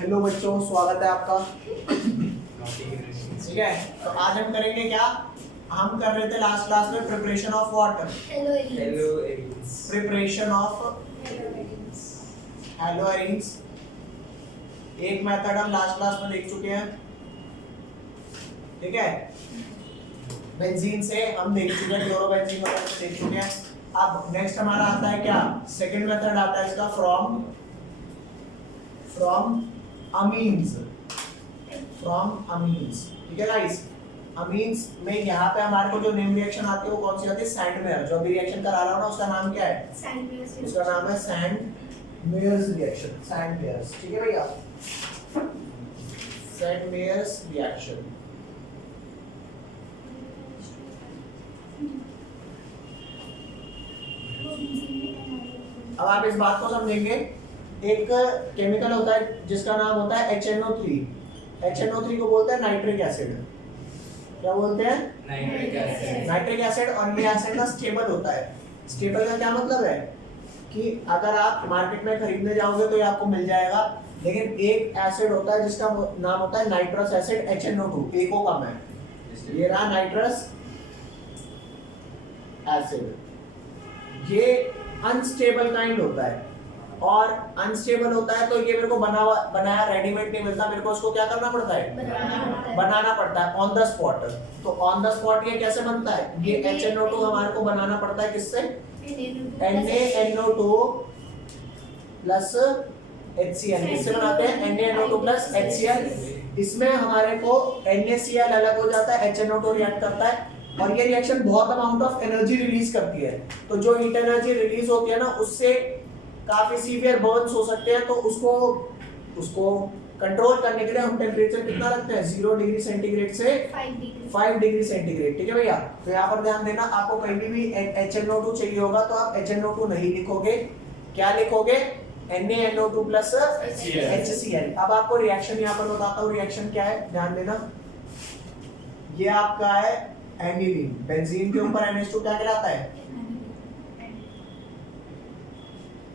Hello बच्चों, स्वागत है आपका। ठीक है, तो आज हम करेंगे क्या? हम कर रहे थे लास्ट क्लास में preparation of water. Hello preparation of hello arenes. एक मेथड हम लास्ट क्लास में देख चुके हैं। ठीक है, बेंजीन से हम देख चुके हैं, क्लोरोबेंजीन वगैरह से देख चुके हैं। अब नेक्स्ट हमारा आता है क्या? सेकंड मेथड आता है इसका फ्रॉम अमीन्स। ठीक है गाइस, अमीन्स में यहाँ पे हमारे को जो नेम रिएक्शन आती है वो कौन सी आती है? सैंडमेयर। जो अभी रिएक्शन करा रहा हूँ ना, उसका नाम क्या है? उसका नाम है सैंडमेयर्स रिएक्शन। सैंडमेयर्स, ठीक है भैया, सैंडमेयर्स रिएक्शन। अब आप इस बात को समझेंगे, एक केमिकल होता है जिसका नाम होता है HNO3। HNO3 को बोलते हैं नाइट्रिक एसिड। क्या बोलते हैं? Nitric acid. और ये एसिड ना स्टेबल होता है। स्टेबल का क्या मतलब है कि अगर आप मार्केट में खरीदने जाओगे तो ये आपको मिल जाएगा, लेकिन एक एसिड होता है जिसका नाम होता है नाइट्रस एसिड, HNO2। एक ओ कम है, ये रहा नाइट्रस एसिड। ये अनस्टेबल काइंड होता है, और अनस्टेबल होता है तो ये मेरे को बनाया रेडीमेड नहीं मिलता, मेरे को उसको क्या करना पड़ता है? बनाना पड़ता है ऑन द स्पॉट। तो ऑन द स्पॉट ये कैसे बनता है? ये HNO2 हमारे को बनाना पड़ता है किससे? NaNO2 plus HCl। किससे बनाते हैं? NaNO2 plus HCl। इसमें हमारे को NaCl अलग हो जाता है, HNO2 रिएक्ट करता है, और ये रिएक्शन बहुत अमाउंट ऑफ एनर्जी रिलीज करती है। तो जो हीट एनर्जी रिलीज होती है ना, उससे काफी सीवियर बर्न्स हो सकते हैं। तो उसको कंट्रोल करने के लिए हम टेम्परेचर कितना रखते हैं? 0 डिग्री सेंटीग्रेड से 5 डिग्री सेंटीग्रेड। ठीक है भैया, तो यहाँ पर ध्यान देना, आपको कहीं भी HNO2 चाहिए होगा तो आप HNO2 नहीं लिखोगे, क्या लिखोगे? NaNO2 plus HCl। अब आपको रिएक्शन यहाँ पर बताता हूँ, रिएक्शन क्या है, ध्यान देना। ये आपका है एनिलीन। बेंजीन के ऊपर NH2 क्या कहलाता है?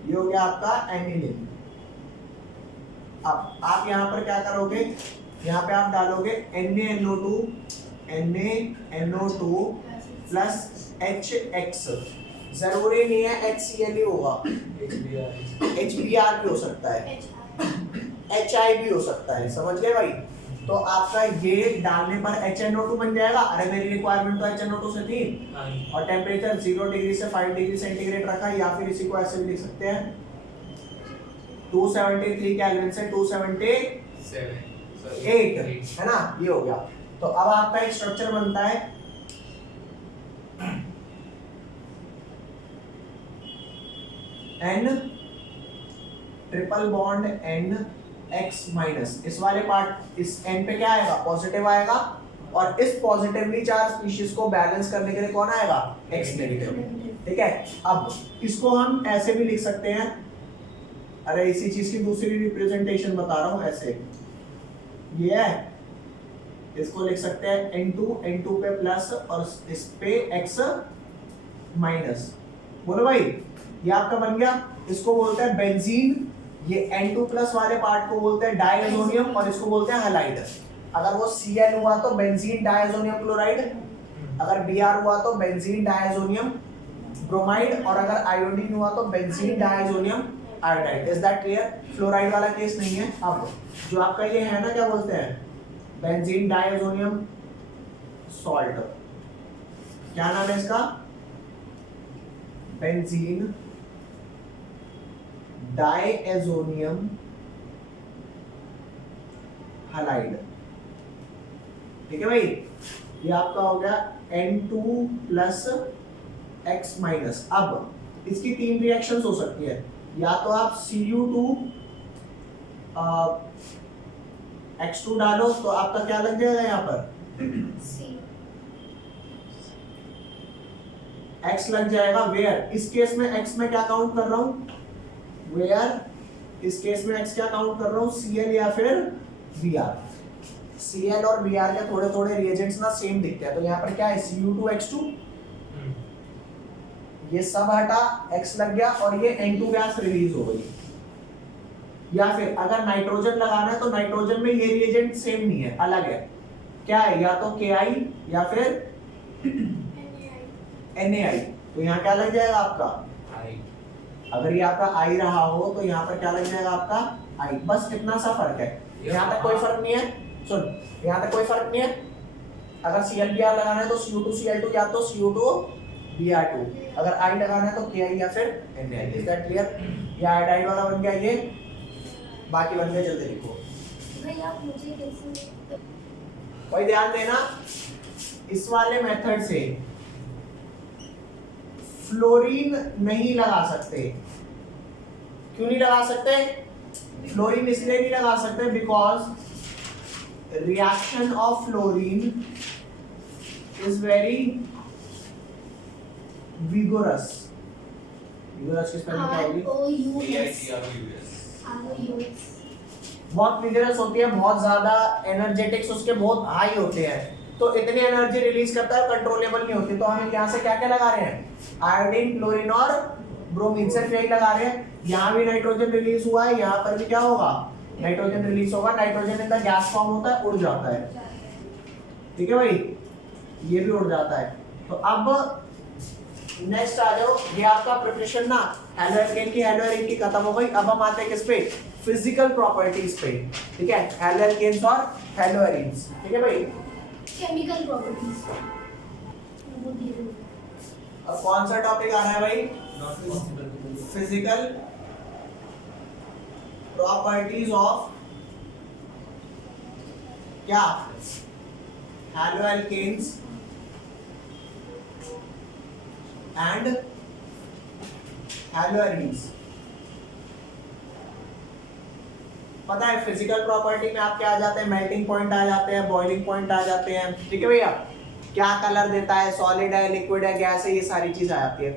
ये हो गया आपका एनिलीन। अब आप यहाँ पर क्या करोगे? यहाँ पे आप डालोगे NaNO2 प्लस HX। जरूरी नहीं है HCl ही होगा, HBr भी हो सकता है, HI भी हो सकता है। समझ गए भाई? तो आपका ये डालने पर HNO2 बन जाएगा। अरे मेरी रिक्वायरमेंट तो HNO2 से थी, और टेम्परेचर 0 डिग्री से 5 डिग्री सेंटीग्रेड रखा, या फिर इसी को ऐसे भी लिख सकते हैं 273 केल्विन से 278, है ना? ये हो गया। तो अब आपका एक स्ट्रक्चर बनता है N triple bond NX minus. इस वाले पार्ट, इस N पे क्या आएगा? पॉजिटिव आएगा, और इस पॉजिटिवली चार्ज स्पीशीज को बैलेंस करने के लिए कौन आएगा? X negative. ठीक है, अब इसको हम ऐसे भी लिख सकते हैं। अरे इसी चीज की दूसरी रिप्रेजेंटेशन बता रहा हूं, ऐसे ये है, इसको लिख सकते हैं N2 पे प्लस और इस पे X माइनस। बोलो भाई, ये आपका बन गया। इसको बोलते हैं बेंजीन। ये N2 प्लस वाले पार्ट को बोलते हैं डायजोनियम, और इसको बोलते हैं हैलाइड। अगर वो Cl हुआ तो बेंजीन डायजोनियम क्लोराइड, अगर Br हुआ तो बेंजीन डायजोनियम ब्रोमाइड, और अगर आयोडीन हुआ तो benzene diazonium iodide. Is that clear? Fluoride वाला केस नहीं है। अब जो आपका ये है ना, क्या बोलते हैं? Benzene diazonium salt. क्या नाम है इसका? Benzene diazonium halide. ठीक है भाई, ये आपका हो गया N2 प्लस X माइनस। अब इसकी तीन रिएक्शंस हो सकती है, या तो आप Cu2 X2 डालो तो आपका क्या लग जाएगा यहाँ पर? X लग जाएगा। वेयर? इस केस में X में क्या काउंट कर रहा हूँ? वेयर? इस केस में X क्या काउंट कर रहा हूँ? Cl या फिर Br। Cl और Br के थोड़े थोड़े रिएजेंट्स ना सेम दिखते हैं, तो यहाँ पर क्या है? Cu2 X2, ये सब हटा, X लग गया, और ये N2 गैस रिलीज हो गई। या फिर अगर नाइट्रोजन लगाना है तो नाइट्रोजन में ये रिएजेंट सेम नहीं है, अलग है। क्या है, या तो Ki या फिर NaI। तो यहाँ क्या लग जाएगा आपका I। अगर ये आपका I रहा हो तो यहाँ पर क्या लग जाएगा आपका I। बस इतना सा फर्क है, यहाँ तक कोई फर्क नहीं है। सुन, यहाँ तक कोई फर्क नहीं है। अगर ClBr लगाना है तो Cu2Cl2 या तो Cu2Br2, अगर I लगाना है तो Ki या फिर NaI। Is that clear? ये आयोडाइड वाला बन गया, ये बाकी बन गए, जल्दी लिखो भाई। आप मुझे कैसे भाई ध्यान देना, इस वाले मेथड से फ्लोरीन नहीं लगा सकते। क्यों नहीं लगा सकते? फ्लोरीन इसलिए नहीं लगा सकते because reaction of fluorine is very vigorous. Vigorous की स्पेलिंग क्या होगी? बहुत विगरस होती है, बहुत ज्यादा एनर्जेटिक्स उसके बहुत हाई होते हैं, तो इतनी एनर्जी रिलीज करता है, कंट्रोलेबल नहीं होती। तो हम यहाँ से क्या क्या लगा रहे हैं? आयोडीन, क्लोरीन और ब्रोमीन, सिर्फ यही लगा रहे हैं। यहाँ भी नाइट्रोजन रिलीज हुआ है, यहाँ पर भी क्या होगा? नाइट्रोजन रिलीज होगा। Nitrogen in the gas form होता है, उड़ जाता है। ठीक है भाई, ये भी उड़ जाता है। तो अब नेक्स्ट आ जाओ, ये आपका प्रिपरेशन ना हैलोएल्केन की, हैलोएरिन की खत्म हो गई। अब हम आते हैं किस पे? फिजिकल प्रॉपर्टीज पे। ठीक है, हैलोएल्केन्स और हैलोएरिन्स। ठीक है भाई, केमिकल प्रॉपर्टीज। अब कौन सा टॉपिक आ रहा है भाई? फिजिकल प्रॉपर्टीज ऑफ क्या? हैलोएल्केन्स एंड हैलोएरिन्स। पता है फिजिकल प्रॉपर्टी में आपके आ जाते हैं मेल्टिंग पॉइंट आ जाते हैं, बॉइलिंग पॉइंट आ जाते हैं। ठीक है भैया, क्या कलर देता है, सॉलिड है, लिक्विड है, गैस है, ये सारी चीज आ जाती है।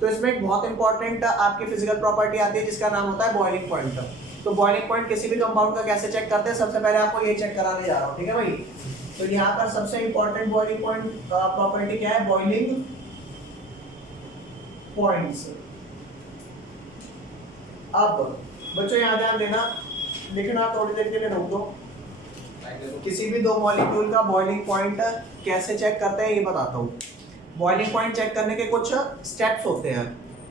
तो इसमें एक बहुत इंपॉर्टेंट आपकी फिजिकल प्रॉपर्टी आती है जिसका नाम होता है बॉइलिंग पॉइंट। तो बॉइलिंग पॉइंट किसी भी कंपाउंड का कैसे चेक करते हैं? सबसे पहले आपको ये चेक कराने जा रहा हूँ। ठीक है भाई, तो यहाँ पर सबसे इंपॉर्टेंट बॉइलिंग पॉइंट प्रॉपर्टी क्या है? Boiling points. अब बच्चों यहाँ ध्यान देना, लिखना थोड़ी देर के लिए रोक दो। किसी भी दो मॉलिक्यूल का बॉइलिंग पॉइंट कैसे चेक करते हैं ये बताता हूँ। बॉइलिंग पॉइंट चेक करने के कुछ स्टेप्स होते हैं,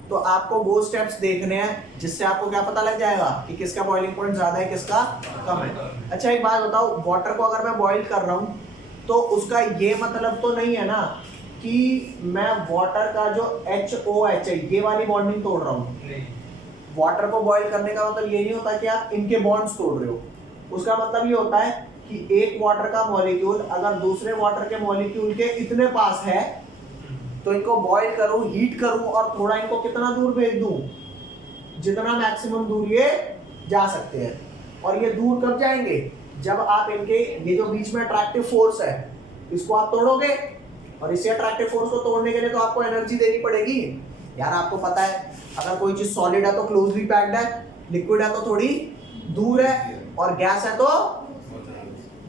तो आपको वो स्टेप्स देखने हैं जिससे आपको क्या पता लग जाएगा कि किसका बॉइलिंग पॉइंट ज्यादा है, किसका कम है। अच्छा एक बात बताओ, वाटर को अगर मैं बॉइल कर रहा हूँ तो उसका ये मतलब तो नहीं है ना कि मैं वाटर का जो HOH है ये वाली बॉन्डिंग तोड़ रहा हूँ। वाटर को बॉईल करने का मतलब ये नहीं होता कि आप इनके बॉन्ड्स तोड़ रहे हो। उसका मतलब ये होता है कि एक वाटर का मॉलिक्यूल अगर दूसरे वाटर के मॉलिक्यूल के इतने पास है तो इनको बॉईल करूं, हीट करूं और थोड़ा इनको कितना दूर भेज दूं, जितना मैक्सिमम दूर ये जा सकते हैं। और ये दूर कब जाएंगे? जब आप इनके ये जो बीच में अट्रैक्टिव फोर्स है इसको आप तोड़ोगे, और इसी अट्रैक्टिव फोर्स को तोड़ने के लिए तो आपको एनर्जी देनी पड़ेगी। यार आपको पता है अगर कोई चीज सॉलिड है तो क्लोजली पैक्ड है, लिक्विड है तो थोड़ी दूर है, और गैस है तो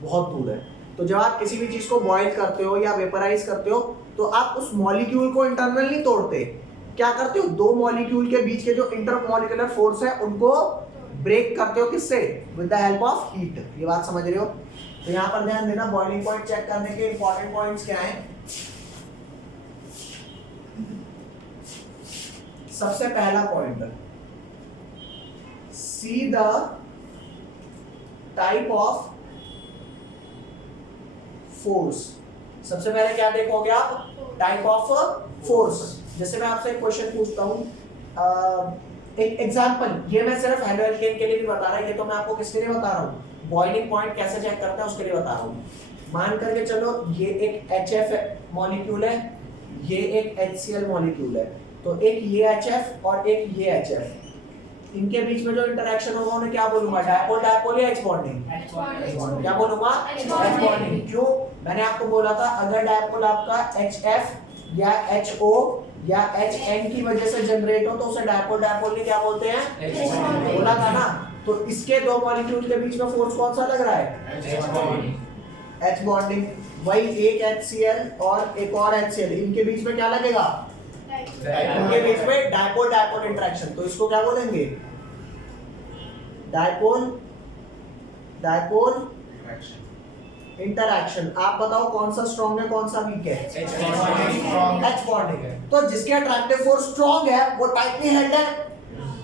बहुत दूर है। तो जब आप किसी भी चीज को बॉईल करते हो या वेपराइज करते हो तो आप उस मॉलिक्यूल को इंटरनल नहीं तोड़ते, क्या करते हो? दो मॉलिक्यूल के बीच के जो इंटरमॉलिक्यूलर फोर्स है उनको ब्रेक करते हो। किससे? With the help of heat. ये बात समझ रहे हो? तो यहाँ पर ध्यान देना, बॉइलिंग पॉइंट चेक करने के इंपॉर्टेंट पॉइंट्स क्या हैं। सबसे पहला point, see the type of force. सबसे पहले क्या देखोगे आप? Type of force. जैसे मैं आपसे एक क्वेश्चन पूछता हूं, एक एग्जांपल, ये मैं सिर्फ हैलोएल्केन के लिए भी बता रहा हूं, ये तो मैं आपको किसके लिए बता रहा हूं? बॉइलिंग पॉइंट कैसे चेक करते हैं उसके लिए बता रहा हूं। मान करके चलो ये एक HF मॉलिक्यूल है, ये एक HCl मॉलिक्यूल है, तो एक ये HF और एक ये HF, इनके बीच में जो इंटरेक्शन होगा उन्हें क्या बोलूंगा? डायपोल डायपोल या H बॉन्डिंग? क्या बोलूंगा? H bonding. क्यों? मैंने आपको बोला था अगर डायपोल आपका HF या HO या HN की वजह से जनरेट हो तो उसे डायपोल डायपोल नहीं क्या बोलते हैं? बोला था ना। तो इसके दो मॉलिक्यूल के बीच में फोर्स कौन सा लग रहा है? H bonding. वही एक HCl और एक और HCl, इनके बीच में क्या लगेगा? इनके बीच में डायपोल डायपोल इंटरेक्शन। तो इसको क्या बोलेंगे? Dipole interaction. आप बताओ कौन सा स्ट्रॉन्ग है कौन सा वीक है? एच बॉन्ड है। तो जिसके अट्रैक्टिव फोर्स स्ट्रॉन्ग है वो टाइटली हेल्ड है,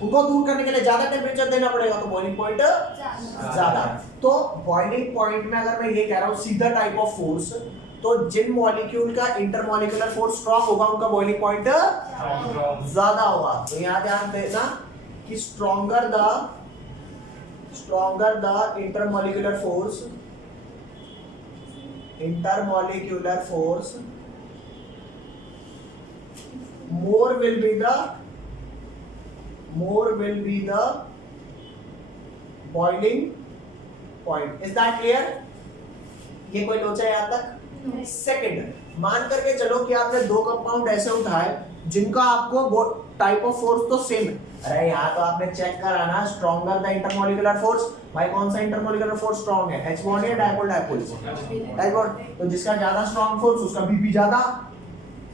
उनको दूर करने के लिए ज्यादा टेम्परेचर देना पड़ेगा, तो बॉइलिंग पॉइंट ज्यादा। तो बॉइलिंग पॉइंट में अगर मैं ये कह रहा हूँ सीधा टाइप ऑफ फोर्स, तो जिन मॉलिक्यूल का इंटरमॉलिक्यूलर फोर्स स्ट्रॉन्ग होगा उनका बॉइलिंग पॉइंट ज्यादा होगा। तो यहाँ ध्यान देना कि stronger the intermolecular force more will be the boiling point. Is that clear? ये कोई लोचा है यहाँ तक? सेकंड, मान करके चलो कि आपने दो कंपाउंड ऐसे उठाए जिनका आपको टाइप ऑफ फोर्स तो सेम है। अरे यहाँ तो आपने चेक करा ना, स्ट्रॉन्गर द इंटरमॉलिक्यूलर फोर्स। भाई कौन सा इंटरमॉलिक्यूलर फोर्स स्ट्रॉन्ग है? एच बॉन्ड या डायपोल? डायपोल। तो जिसका ज्यादा स्ट्रॉन्ग फोर्स उसका बीपी ज्यादा।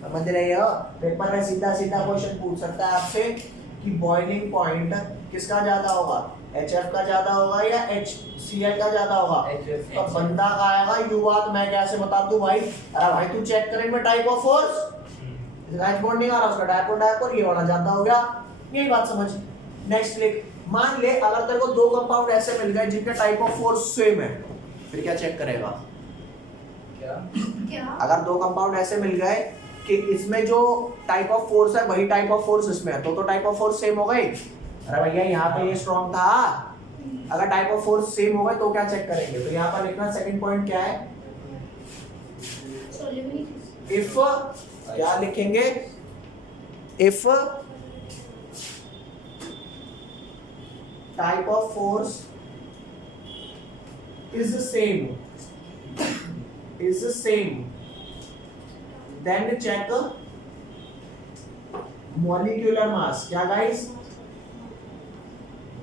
समझ रहे हो? पेपर में सीधा क्वेश्चन पूछ सकता है आपसे कि बॉइलिंग पॉइंट किसका ज्यादा होगा, HF का ज्यादा होगा या HCl का ज्यादा होगा? तो बंदा का आएगा यू बात मैं कैसे बता दूं भाई? अरे भाई तू चेक कर इनमें टाइप ऑफ फोर्स, इसका H बॉन्ड नहीं आ रहा, उसका डायपोल ये वाला ज्यादा हो गया। यही बात समझ। नेक्स्ट लिख, मान ले अगर तेरे को दो कंपाउंड ऐसे मिल गए जिनका टाइप ऑफ फोर्स सेम है, फिर क्या चेक करेगा? क्या अगर दो कंपाउंड ऐसे मिल गए कि इसमें जो टाइप ऑफ फोर्स है वही टाइप ऑफ फोर्स इसमें है, तो टाइप ऑफ फोर्स सेम हो गई। अरे भैया यहाँ पे ये स्ट्रॉन्ग था, अगर टाइप ऑफ फोर्स सेम हो गए तो क्या चेक करेंगे? तो यहाँ पर लिखना सेकंड पॉइंट क्या है? इफ क्या लिखेंगे? If type of force is same then check molecular mass। क्या guys?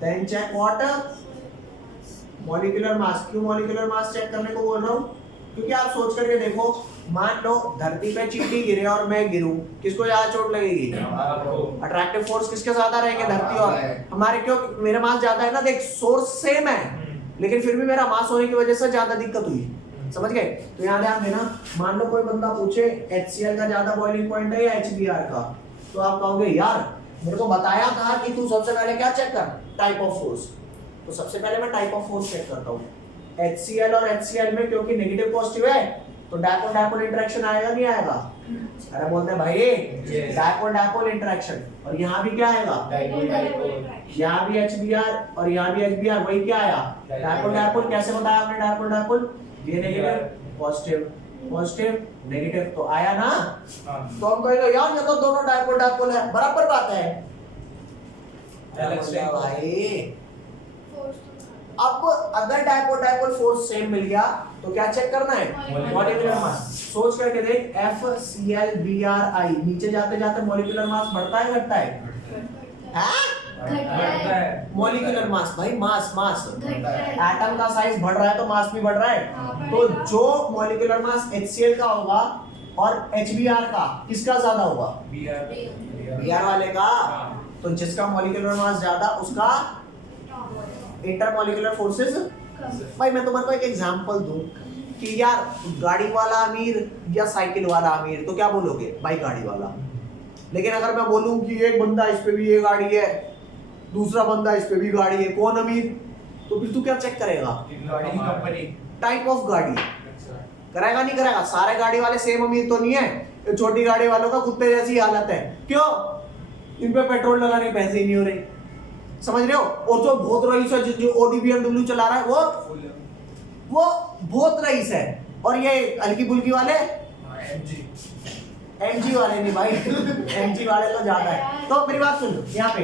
then check what? molecular mass। क्यों molecular mass चेक करने को बोल रहा हूँ? क्योंकि आप सोच करके देखो, मान लो धरती पे चींटी गिरे और मैं गिरूं, किसको ज्यादा चोट लगेगी? अट्रैक्टिव फोर्स किसके ज्यादा रहेंगे? धरती और हमारे। क्यों? मेरा मास ज्यादा है ना, देख सोर्स सेम है लेकिन फिर भी मेरा मास होने की वजह से ज्यादा दिक्कत हुई। समझ गए? तो यहाँ ध्यान देना, मान लो कोई बंदा पूछे HCl का ज्यादा बॉइलिंग पॉइंट है या HBr का, तो आप कहोगे यार मेरे को बताया था कि तू सबसे पहले क्या चेक कर? Type of force. तो सबसे पहले मैं टाइप ऑफ फोर्स चेक करता हूँ। HCl और HCl में क्योंकि नेगेटिव पॉजिटिव है तो डायपोल इंटरेक्शन आएगा नहीं आएगा? अरे बोलते हैं भाई डायपोल इंटरेक्शन। और यहाँ भी क्या आएगा? यहाँ भी HBr और यहाँ भी HBr, वही क्या आया? डायपोल। कैसे बताया आपने डायपोल? ये नेगेटिव पॉजिटिव नेगेटिव तो आया ना। तो हम कहेंगे यार ये तो दोनों डायपोल है, बराबर बात है भाई। अब अगर डायपोल फोर्स सेम मिल गया तो क्या चेक करना है? Molecular mass. सोच करके देख, FClBrI, नीचे जाते जाते मॉलिक्यूलर मास बढ़ता है घटता है? मॉलिक्यूलर मास भाई, मास एटम का साइज बढ़ रहा है तो मास भी बढ़ रहा है। तो जो मॉलिक्यूलर मास HCl का होगा और HBr का किसका ज्यादा होगा? Br वाले का। तो जिसका मॉलिक्यूलर मास ज्यादा उसका इंटरमॉलिक्यूलर फोर्सेस। भाई मैं तुम्हारे को एक एग्जांपल दूं कि यार गाड़ी वाला अमीर या साइकिल वाला अमीर, तो क्या बोलोगे? भाई गाड़ी वाला। लेकिन अगर मैं बोलूं कि एक बंदा इस पे भी ये गाड़ी है, दूसरा बंदा इस पे भी गाड़ी है, कौन अमीर? तो फिर तू क्या चेक करेगा? गाड़ी की कंपनी, टाइप ऑफ गाड़ी। करेगा नहीं करेगा? सारे गाड़ी वाले सेम अमीर तो नहीं है। छोटी गाड़ी वालों का कुत्ते जैसी हालत है। क्यों? इन पे पेट्रोल लगाने के पैसे ही नहीं हो रहे। समझ रहे हो? और जो बहुत रईस है, जो Audi BMW चला रहा है वो बहुत रईस है। और ये हल्की बुल्की वाले MG वाले नहीं भाई MG वाले तो ज्यादा है। तो मेरी बात सुन, यहाँ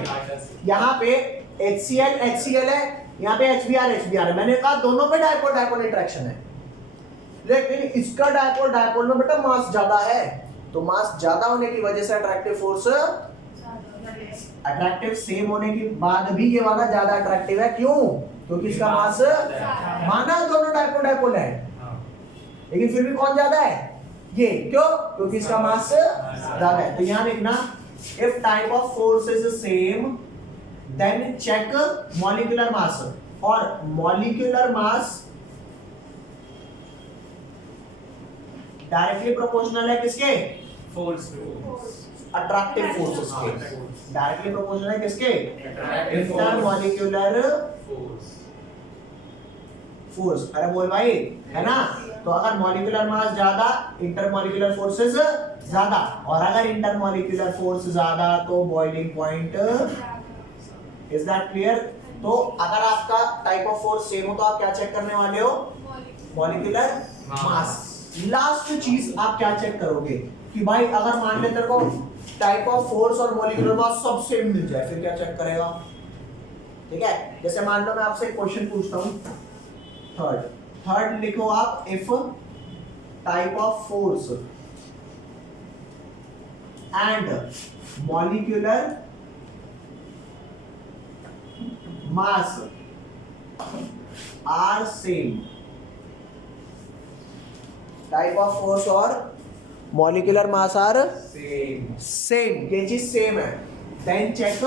पे HCl है, यहाँ पे HBr है। मैंने कहा दोनों पे डायपोल इंटरेक्शन है, लेकिन इसका डायपोल में बेटा मास ज्यादा है। तो मास ज्यादा होने की वजह से अट्रैक्टिव फोर्स अट्रैक्टिव सेम होने के बाद भी ये वाला ज्यादा अट्रैक्टिव है। क्यों? क्योंकि इसका मास माना दोनों डायपोल है, लेकिन फिर भी कौन ज्यादा है? ये। क्यों? क्योंकि इसका मास ज्यादा है। तो यहाँ लिखना, if type of force is same then check molecular mass, और मॉलिक्यूलर मास डायरेक्टली प्रोपोर्शनल है किसके? फोर्स अट्रैक्टिव फोर्सेस के। डायरेक्टली प्रोपोर्शनल है किसके? Intermolecular force. अरे बोल भाई, है ना? तो अगर मॉलिक्यूलर मास ज्यादा, इंटरमॉलिक्यूलर फोर्सेस ज्यादा, और अगर इंटरमॉलिक्यूलर फोर्स ज्यादा तो boiling point. Is that clear? तो अगर आपका टाइप ऑफ फोर्स सेम हो तो आप क्या चेक करने वाले हो? Molecular mass. लास्ट चीज आप क्या चेक करोगे कि भाई अगर मान ले तेरे को टाइप ऑफ फोर्स और मॉलिक्यूलर मास सब सेम मिल जाए, फिर क्या चेक करेगा? ठीक है, जैसे मान लो मैं आपसे एक क्वेश्चन पूछता हूं, थर्ड लिखो आप, if type of force and molecular mass are same, type of force और मॉलिक्यूलर मास आर सेम, ये चीज सेम है, देन चेक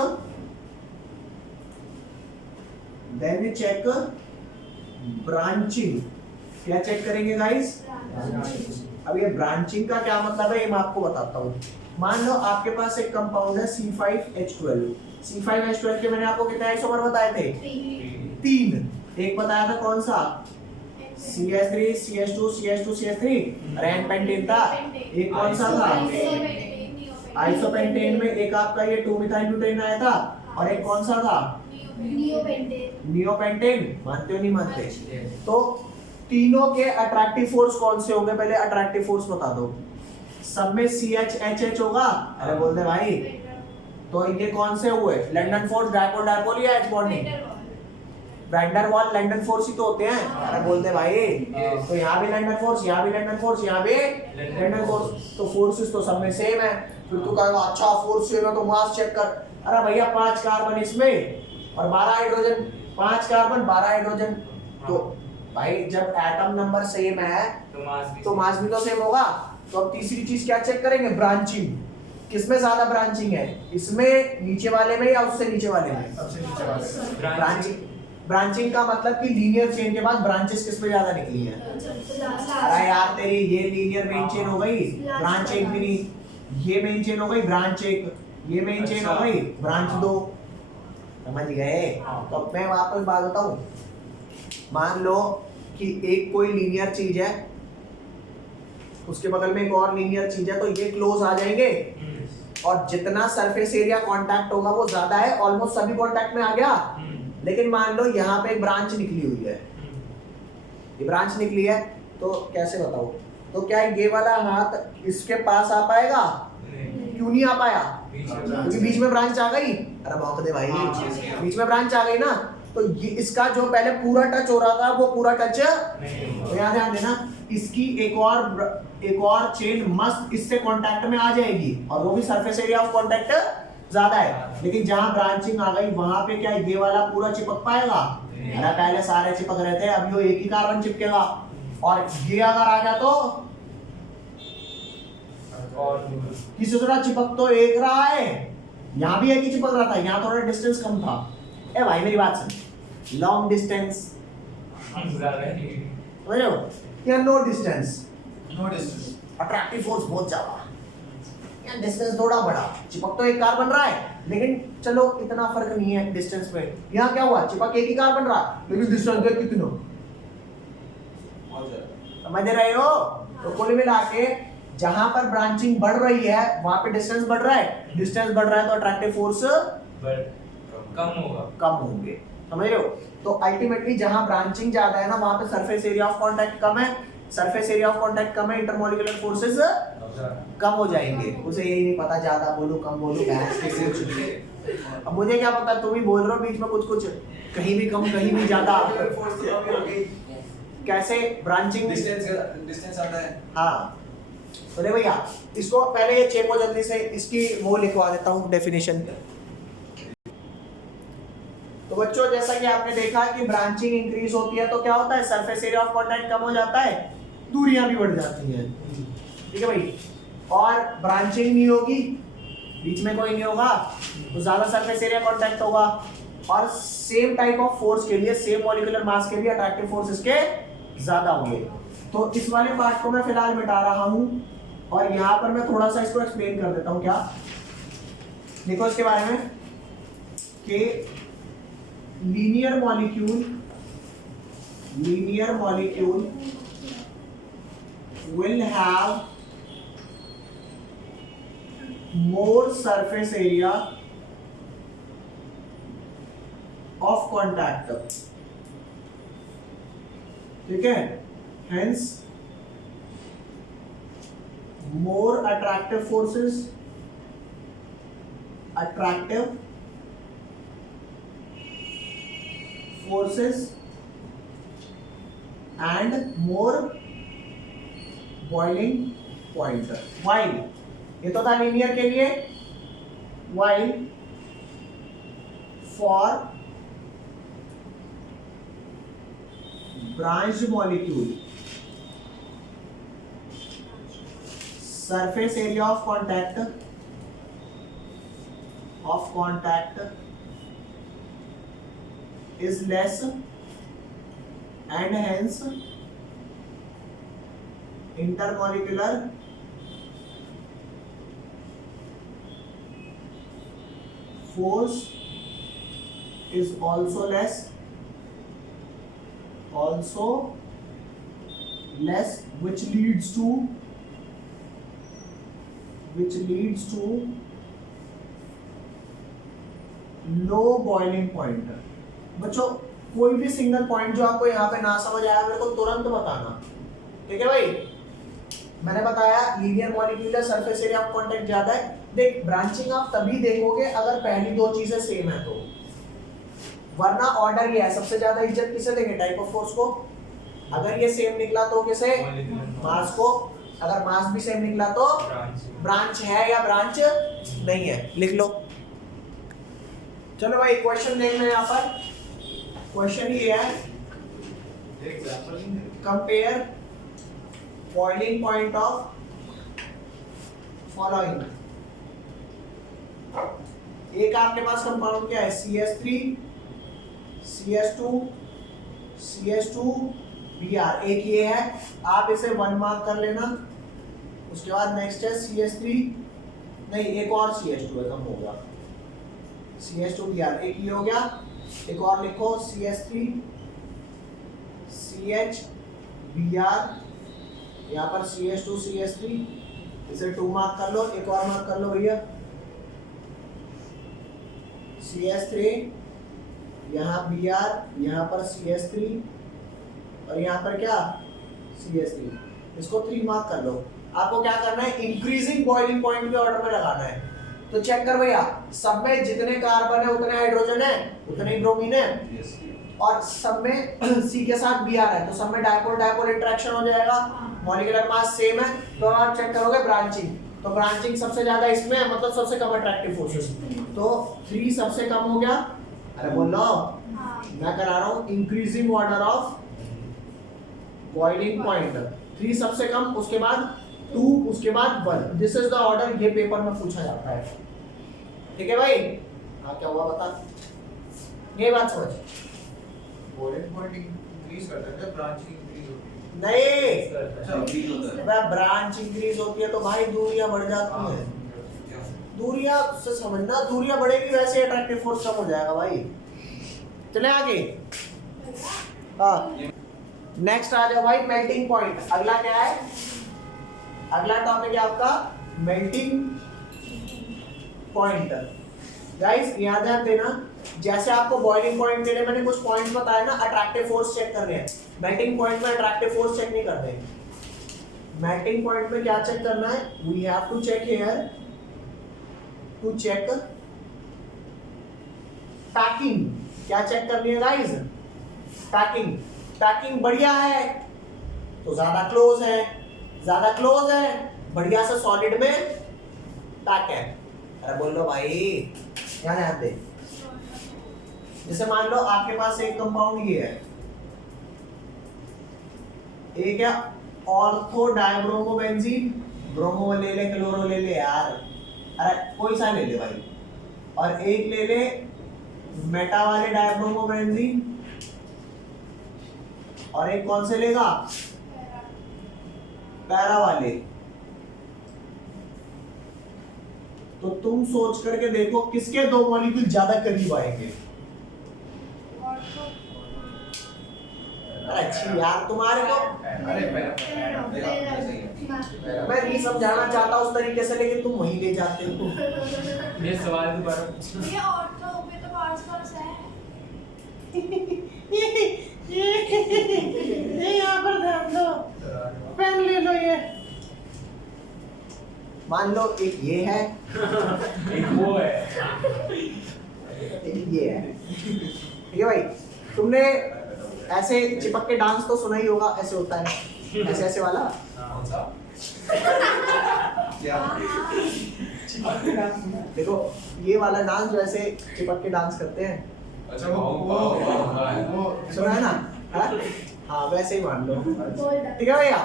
ब्रांचिंग। क्या चेक करेंगे गाइस? अब ये ब्रांचिंग का क्या मतलब है ये मैं आपको बताता हूँ। मान लो आपके पास एक कंपाउंड है C5H12। C5H12 के मैंने आपको कितने आइसोमर बताए थे? 3। एक बताया था कौन सा? CH3 CH2 CH2 CH3, अरे एन पेंटेन था। एक कौन सा था? आइसोपेंटेन में एक आपका ये 2 मिथाइल ब्यूटेन आया था, और एक कौन सा था? नियोपेंटेन। मानते हो नहीं मानते? तो तीनों के अट्रैक्टिव फोर्स कौन से होंगे? पहले अट्रैक्टिव फोर्स बता दो। सब में CH होगा? अरे बोल दे भाई। तो ये कौन से हुए? लंदन फोर्स, डायपोल डायपोल या एच बॉन्डिंग? वैंडर वाल लंदन फोर्स ही तो होते हैं। अरे बोलते भाई, तो यहाँ भी लंदन फोर्स, यहाँ भी लंदन फोर्स, यहाँ भी लंदन फोर्स, तो फोर्सेस तो सब में सेम है। फिर तू कहेगा अच्छा फोर्स सेम है तो मास चेक कर। अरे भैया 5 कार्बन इसमें और 12 हाइड्रोजन, 5 कार्बन 12 हाइड्रोजन, तो भाई जब एटम नंबर सेम है तो मास भी तो सेम होगा। तो अब तीसरी चीज क्या चेक करेंगे? ब्रांचिंग। किसमें ज्यादा ब्रांचिंग है? इसमें नीचे वाले में या उससे नीचे वाले में? सबसे नीचे वाले। ब्रांचिंग का मतलब कि लीनियर चेन के बाद ब्रांचेस किस पे ज्यादा निकली हैं? अरे यार तेरी ये लीनियर मेन चेन हो गई, ब्रांच एक भी नहीं। ये मेन चेन हो गई, ब्रांच एक। ये मेन चेन हो गई, ब्रांच 2। समझ गए? तो अब मैं वापस बात बताऊं। मान लो कि एक कोई लीनियर चीज है, उसके बगल में एक और लीनियर चीज है, तो ये क्लोज आ जाएंगे और जितना सरफेस एरिया कांटेक्ट होगा वो ज्यादा है, ऑलमोस्ट सभी कांटेक्ट में आ गया। लेकिन मान लो यहाँ पे एक ब्रांच निकली हुई है, ये ब्रांच निकली है, तो कैसे बताओ? तो क्या ये वाला हाथ इसके पास आ पाएगा? क्यों नहीं आ पाया? क्योंकि बीच में ब्रांच आ गई। अरे भौंक दे भाई, बीच में ब्रांच आ गई ना, तो ये इसका जो पहले पूरा टच हो रहा था वो पूरा टच, तो यहाँ ध्यान देना, इसकी एक और चेन मस्त इससे कांटेक्ट में आ जाएगी, और वो भी सरफेस एरिया ऑफ कांटेक्ट ज्यादा है। लेकिन जहां ब्रांचिंग आ गई वहां पे क्या ये वाला पूरा चिपक पाएगा? अरे पहले सारे चिपक रहे थे, अब ये एक ही कार्बन चिपकेगा, और ये अगर आ गया तो किसी तरह चिपक तो एक रहा है, यहाँ भी एक ही चिपक रहा था, यहाँ थोड़ा डिस्टेंस कम था। ए भाई मेरी बात सुन, लॉन्ग डिस्टेंस समझ रहे हो या नो डिस्टेंस? अट्रैक्टिव फोर्स बहुत ज्यादा, यहाँ डिस्टेंस थोड़ा बड़ा, चिपक तो एक कार बन रहा है, लेकिन चलो इतना फर्क नहीं है डिस्टेंस में। यहाँ क्या हुआ? चिपक एक ही कार बन रहा, लेकिन डिस्टेंस देख कितना, समझ रहे हो? तो कुल मिला के जहां पर ब्रांचिंग बढ़ रही है वहां पे डिस्टेंस बढ़ रहा है, डिस्टेंस बढ़ रहा है तो अट्रैक्टिव फोर्स कम होंगे। समझ रहे हो? तो अल्टीमेटली जहां ब्रांचिंग ज्यादा है ना वहां पे सरफेस एरिया ऑफ कांटेक्ट कम है, सरफेस एरिया ऑफ कांटेक्ट कम है, इंटरमॉलिक्यूलर फोर्सेस कम हो जाएंगे। उसे यही नहीं पता ज्यादा बोलूं कम बोलूं, अब मुझे क्या पता, तुम ही बोल रहे हो बीच में कुछ कहीं भी कम कहीं भी ज्यादा। कैसे ब्रांचिंग डिस्टेंस आता है? हाँ अरे भैया इसको पहले ये चेक हो जल्दी से, इसकी वो लिखवा देता हूँ डेफिनेशन। तो बच्चों जैसा कि आपने देखा कि ब्रांचिंग इंक्रीज होती है तो क्या होता है? सरफेस एरिया ऑफ कांटेक्ट कम हो जाता है, दूरियां भी बढ़ जाती हैं। ठीक है भाई, और ब्रांचिंग नहीं होगी, बीच में कोई नहीं होगा, तो ज्यादा सरफेस एरिया कांटेक्ट होगा, और सेम टाइप ऑफ फोर्स के लिए, सेम मॉलिक्यूलर मास के लिए अट्रैक्टिव फोर्स इसके ज्यादा होंगे। तो इस वाले पार्ट को मैं फिलहाल मिटा रहा हूं और यहां पर मैं थोड़ा सा इसको एक्सप्लेन कर देता हूं। क्या देखो इसके बारे में कि linear molecule will have more surface area of contact, ठीक है, hence more attractive forces and more boiling point। while ये तो था लीनियर के लिए, while for branched molecule surface area of contact is less and hence intermolecular force is also less, which leads to low boiling point. बच्चों कोई भी single point जो आपको यहाँ पे ना समझ आया मेरे को तुरंत बताना, ठीक है भाई। मैंने बताया linear molecular surface area of contact ज्यादा है। देख ब्रांचिंग आप तभी देखोगे अगर पहली दो चीजें सेम है तो, वरना ऑर्डर ये है, सबसे ज्यादा इज्जत किसे देंगे, टाइप ऑफ फोर्स को। अगर ये सेम निकला तो किसे, मास को। अगर मास भी सेम निकला तो ब्रांच है या ब्रांच नहीं है, लिख लो। चलो भाई क्वेश्चन देखना है यहाँ पर। क्वेश्चन ये है, compare boiling point of following. एक आपके पास कंपाउंड क्या है, CH3 CH2 CH2 Br, एक ये है, आप इसे 1 मार्क कर लेना। उसके बाद नेक्स्ट है CH3, नहीं एक और CH2 है, कम होगा, CH2 Br, एक ये हो गया। एक और लिखो CH3 CH Br, यहाँ पर CH2 CH3, इसे 2 मार्क कर लो। एक और मार्क कर लो भैया, CH3, यहाँ Br, यहाँ पर CH3 और यहाँ पर क्या CH3, इसको 3 मार्क कर लो। आपको क्या करना है, इंक्रीजिंग बॉइलिंग पॉइंट के ऑर्डर में लगाना है। तो चेक कर भैया, सब में जितने कार्बन है उतने हाइड्रोजन है, उतने ही ब्रोमीन है, और सब में C के साथ Br है, तो सब में डायपोल इंटरेक्शन हो जाएगा। मॉलिक्यूलर मास सेम है, तो आप चेक करोगे ब्रांचिंग, तो ब्रांचिंग सबसे ज्यादा इसमें है, मतलब सबसे कम अट्रैक्टिव फोर्सेस। तो 3 सबसे कम हो गया। अरे बोल लो, मैं करा रहा हूँ increasing order of boiling point. 3 सबसे कम, उसके बाद 2, उसके बाद 1। दिस इज द ऑर्डर, ये पेपर में पूछा जाता है, ठीक है भाई। हाँ क्या हुआ बता, ये बात समझ। बॉइलिंग पॉइंट इंक्रीज करता है, ब्रांचिंग इंक्रीज होती है। नहीं, अच्छा इंक्रीज होता है। वह ब्रांच इंक्रीज होती है तो भाई दूरियां बढ़ जाती हैं। दूरियां से समझना, दूरियां बढ़ेगी वैसे अट्रैक्टिव फोर्स कम हो जाएगा भाई। चले आगे। हाँ नेक्स्ट आ जाओ भाई, मेल्टिंग पॉइंट। अगला क्या है, अगला टॉपिक है आपका मेल्टिंग पॉइंट। गाइस याद देना, जैसे आपको बॉइलिंग पॉइंट के लिए मैंने कुछ पॉइंट्स बताए ना, अट्रैक्टिव फोर्स चेक करने हैं। मेल्टिंग पॉइंट में अट्रैक्टिव फोर्स चेक नहीं करते। मेल्टिंग पॉइंट में क्या चेक करना है, we have to check here to check packing. क्या चेक करनी है गाइस, पैकिंग। पैकिंग बढ़िया है तो ज्यादा क्लोज है, ज्यादा क्लोज है बढ़िया से सॉलिड में पैक है। अरे बोल लो भाई, ध्यान दे। जैसे मान लो आपके पास एक कंपाउंड ये है, एक है ऑर्थो डायब्रोमोबेंजीन, ब्रोमो ले ले, क्लोरो ले ले यार, अरे कोई सा ले ले भाई, और एक ले ले मेटा वाले डायब्रोमो बेंजीन, और एक कौन से लेगा, पैरा वाले। तो तुम सोच करके देखो किसके दो मॉलिक्यूल ज्यादा करीब आएंगे। अच्छी यार तुम्हारे को अरे मैं नहीं समझाना चाहता उस तरीके से, लेकिन तुम वहीं ले जाते हो। ये सवाल दोबारा ये ऑर्थो पे तो पास है। ये यहाँ पर ध्यान दो, पेन ले लो। ये मान लो एक ये है, एक वो है। एक ये है। ठीक है भाई, तुमने ऐसे चिपक के डांस तो सुना ही होगा, ऐसे होता है, ऐसे ऐसे वाला। देखो ये वाला डांस जो ऐसे चिपक के डांस करते हैं, अच्छा वो सुना है ना? हाँ वैसे ही मान लो। गोल्ड। ठीक है भैया,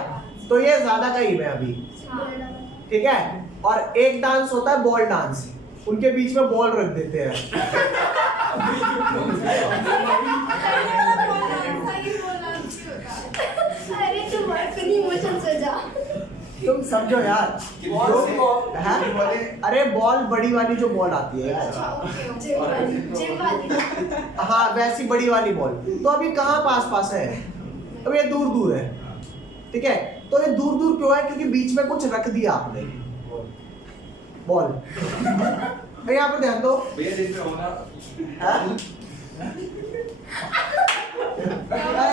तो ये ज्यादा करीब है अभी। ठीक है, और एक डांस होता है बॉल डांस, उनके बीच में बॉल रख देते हैं। अरे तुम अपनी इमोशन से जा। तुम समझो यार, अरे बॉल बड़ी वाली जो बॉल आती है, जिम वाली। हाँ वैसी बड़ी वाली बॉल। तो अभी कहाँ पास पास है, अब ये दूर दूर है। ठीक है, तो ये दूर दूर क्यों है, क्योंकि बीच में कुछ रख दिया आपने, बॉल। यहाँ पर ध्यान दो। हाँ?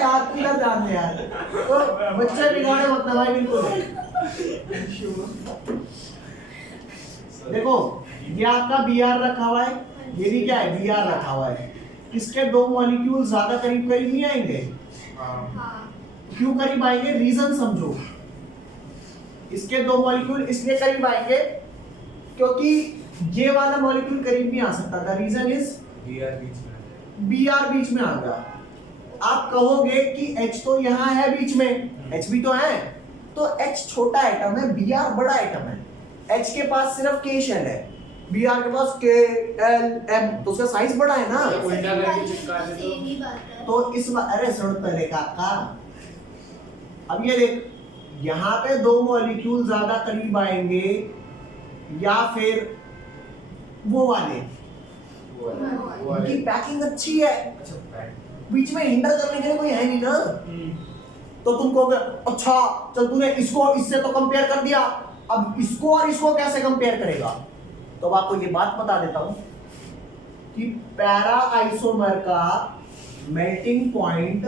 यार तू ना ध्यान दे यार, तो बच्चे बिगाड़े मत ना भाई, बिल्कुल। देखो ये आपका Br रखा हुआ है, ये भी क्या है, Br रखा हुआ है। इसके दो मॉलिक्यूल ज्यादा करीब करीब नहीं आएंगे। क्यों करीब आएंगे, रीजन समझो। इसके दो मॉलिक्यूल इसलिए करीब आएंगे क्योंकि ये वाला मॉलिक्यूल करीब नहीं आ सकता था। रीजन इज Br बीच में आ गया। आप कहोगे कि H तो यहाँ है बीच में, H भी तो है, तो H छोटा एटम है, Br बड़ा एटम है। H के पास सिर्फ K शेल है, Br के पास K L M, तो उसका साइज बड़ा है ना। उल्टा करके चिपका दे तो। सेम ही बात है। तो इस अरे सुन पहले का अब ये देख, यहाँ पे दो मॉलिक्यूल ज्यादा करीब आएंगे या फिर वो वाले, उनकी पैकिंग अच्छी है, बीच में हिंडर करने के लिए कोई है नहीं ना। तो तुम कहोगे अच्छा चल तूने इसको इससे तो कंपेयर कर दिया, अब इसको और इसको कैसे कंपेयर करेगा। तो अब आपको ये बात बता देता हूं कि पैरा आइसोमर का मेल्टिंग पॉइंट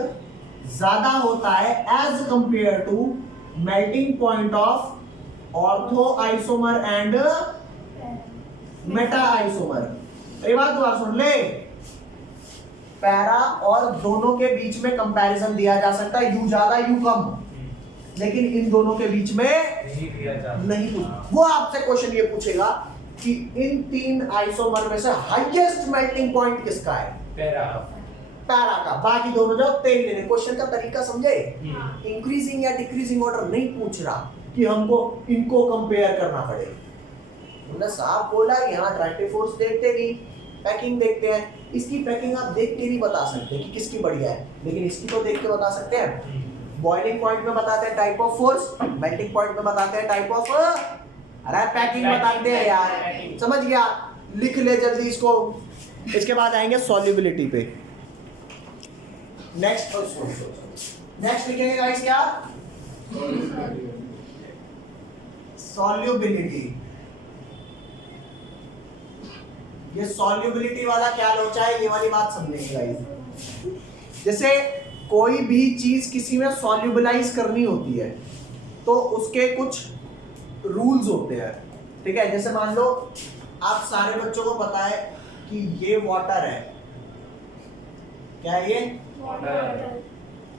ज्यादा होता है as compare to melting point of ortho isomer and meta isomer. ये बात दोबारा सुन ले, पैरा और दोनों के बीच में कंपैरिजन दिया जा सकता है, यू ज्यादा यू कम, लेकिन इन दोनों के बीच में नहीं पूछ। वो आपसे क्वेश्चन ये पूछेगा कि इन तीन आइसोमर में से हाईएस्ट मेल्टिंग पॉइंट किसका है, पैरा का। बाकी दोनों जाओ तेल लेने। क्वेश्चन का तरीका समझे, इंक्रीजिंग या डिक्रीजिंग ऑर्डर नहीं पूछ रहा कि हमको इनको कंपेयर करना पड़े। उन्होंने साफ बोला यहाँ अट्रैक्टिव फोर्स देखते नहीं, पैकिंग देखते हैं। इसकी पैकिंग आप देख के नहीं बता सकते कि किसकी बढ़िया है, लेकिन इसकी तो देख के बता सकते हैं। बॉइलिंग पॉइंट में बताते हैं type of force, melting point में बताते हैं टाइप ऑफ, अरे पैकिंग बताते हैं यार, समझ गया। लिख ले जल्दी इसको, इसके बाद आएंगे सॉल्युबिलिटी पे। नेक्स्ट लिखेंगे गाइस क्या, सॉल्युबिलिटी। ये सॉल्युबिलिटी वाला क्या लोचा है, ये वाली बात समझेंगे गाइस। जैसे कोई भी चीज किसी में सॉल्युबलाइज करनी होती है तो उसके कुछ रूल्स होते हैं। ठीक है, जैसे मान लो आप सारे बच्चों को पता है कि ये वाटर है, क्या है ये,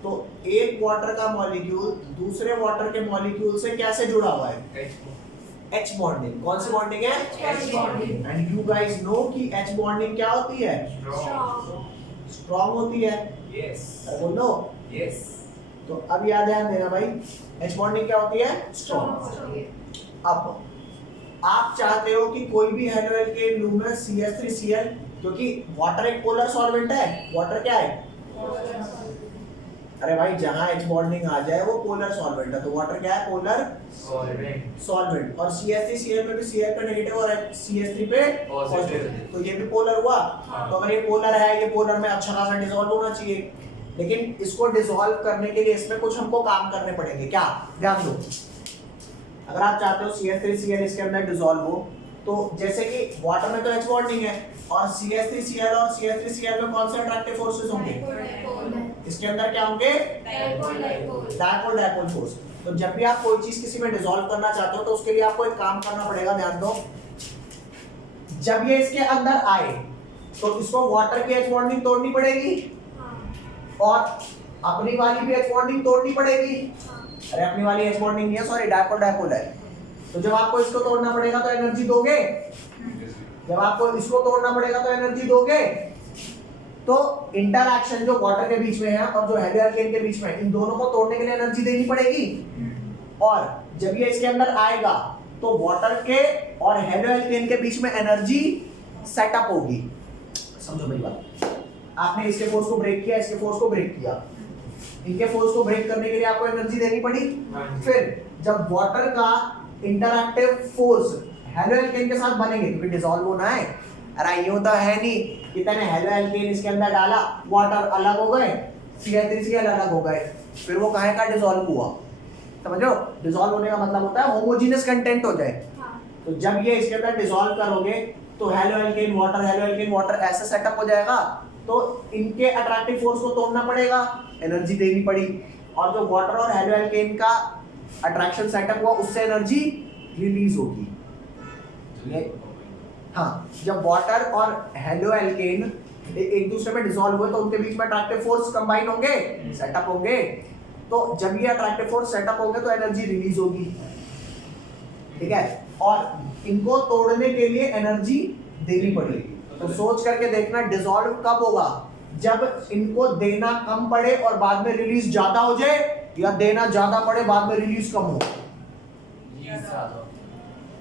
तो एक वाटर का मॉलिक्यूल दूसरे वाटर के मॉलिक्यूल से कैसे जुड़ा हुआ है, H बॉन्डिंग। कौन सी बॉन्डिंग है, H bonding. And you guys know कि H बॉन्डिंग क्या होती है, स्ट्रॉन्ग होती है। यस बोलो यस। तो अब याद देना भाई, H बॉन्डिंग क्या होती है, स्ट्रॉन्ग। अब आप चाहते हो कि कोई भी हेलोएल्केन लूं में CH3Cl, क्योंकि वाटर एक पोलर सॉल्वेंट है। वाटर क्या है? अरे भाई जहां H बॉन्डिंग आ जाए वो पोलर सॉल्वेंट है, तो वाटर क्या है? Polar solvent. और CH3Cl में भी Cl पे नेगेटिव और CH3 पे पॉजिटिव, तो ये भी पोलर हुआ। तो अगर ये पोलर है, ये पोलर में अच्छा खासा डिसॉल्व होना चाहिए, लेकिन इसको डिसॉल्व करने के लिए इसमें कुछ हमको काम करने पड़ेंगे। क्या? ध्यान दो, अगर आप चाहते हो CH3Cl इसके अंदर डिसॉल्व हो, तो जैसे कि वाटर में तो H बॉन्डिंग है और CH3Cl और CH3Cl में कौन से अट्रैक्टिव फोर्सेस होंगे? इसके अंदर क्या होंगे? Dipole dipole force. तो जब भी आप कोई चीज किसी में डिसॉल्व करना चाहते हो तो उसके लिए आपको एक काम करना पड़ेगा। ध्यान दो, जब ये इसके अंदर आए तो इसको वाटर की H बॉन्डिंग तोड़नी पड़ेगी और अपनी वाली भी H बॉन्डिंग तोड़नी पड़ेगी। अरे अपनी वाली H बॉन्डिंग नहीं है, सॉरी, डायपोल डायपोल है। तो जब आपको इसको तोड़ना पड़ेगा तो एनर्जी दोगे, जब आपको इसको तोड़ना पड़ेगा तो एनर्जी दोगे। तो इंटरैक्शन जो वाटर के बीच में है और जो हेलोअल्केन के बीच में है, इन दोनों को तोड़ने के लिए एनर्जी देनी पड़ेगी। और जब ये इसके अंदर आएगा तो वाटर के और हेलोअल्केन के बीच में एनर्जी सेटअप होगी। समझो मेरी बात, आपने इसके फोर्स को ब्रेक किया, इसके फोर्स को ब्रेक किया, इनके फोर्स को ब्रेक करने के लिए आपको एनर्जी देनी पड़ी। फिर जब वाटर का इंटरैक्टिव फोर्स हेलोअल्केन के साथ बनेंगे, क्योंकि डिसॉल्व होना है। अरे यूं तो है नहीं कि तूने हेलोअल्केन इसके अंदर डाला, वाटर अलग हो गए, CH3Cl अलग हो गए, फिर वो कहाँ का डिसॉल्व हुआ? समझो, डिसॉल्व होने का मतलब होता है होमोजेनियस कंटेंट हो जाए। तो जब ये इसके अंदर डिसॉल्व करोगे तो हेलोअल्केन वाटर ऐसा सेटअप हो जाएगा। तो इनके अट्रैक्टिव फोर्स को तोड़ना पड़ेगा, एनर्जी देनी पड़ी, और जो वाटर और हेलोअल्केन का अट्रैक्शन सेटअप हुआ उससे एनर्जी रिलीज होगी। हाँ, जब वाटर और हेलोअल्केन एक दूसरे में डिसॉल्व हुए तो उनके बीच में अट्रैक्टिव फोर्स कंबाइन होंगे, सेटअप होंगे। तो जब ये अट्रैक्टिव फोर्स सेटअप होंगे तो एनर्जी रिलीज होगी, ठीक है। और इनको तोड़ने के लिए एनर्जी देनी पड़ेगी। तो सोच करके देखना डिसॉल्व कब होगा? जब इनको देना कम पड़े और बाद में रिलीज ज्यादा हो जाए, या देना ज्यादा पड़े बाद में रिलीज कम हो।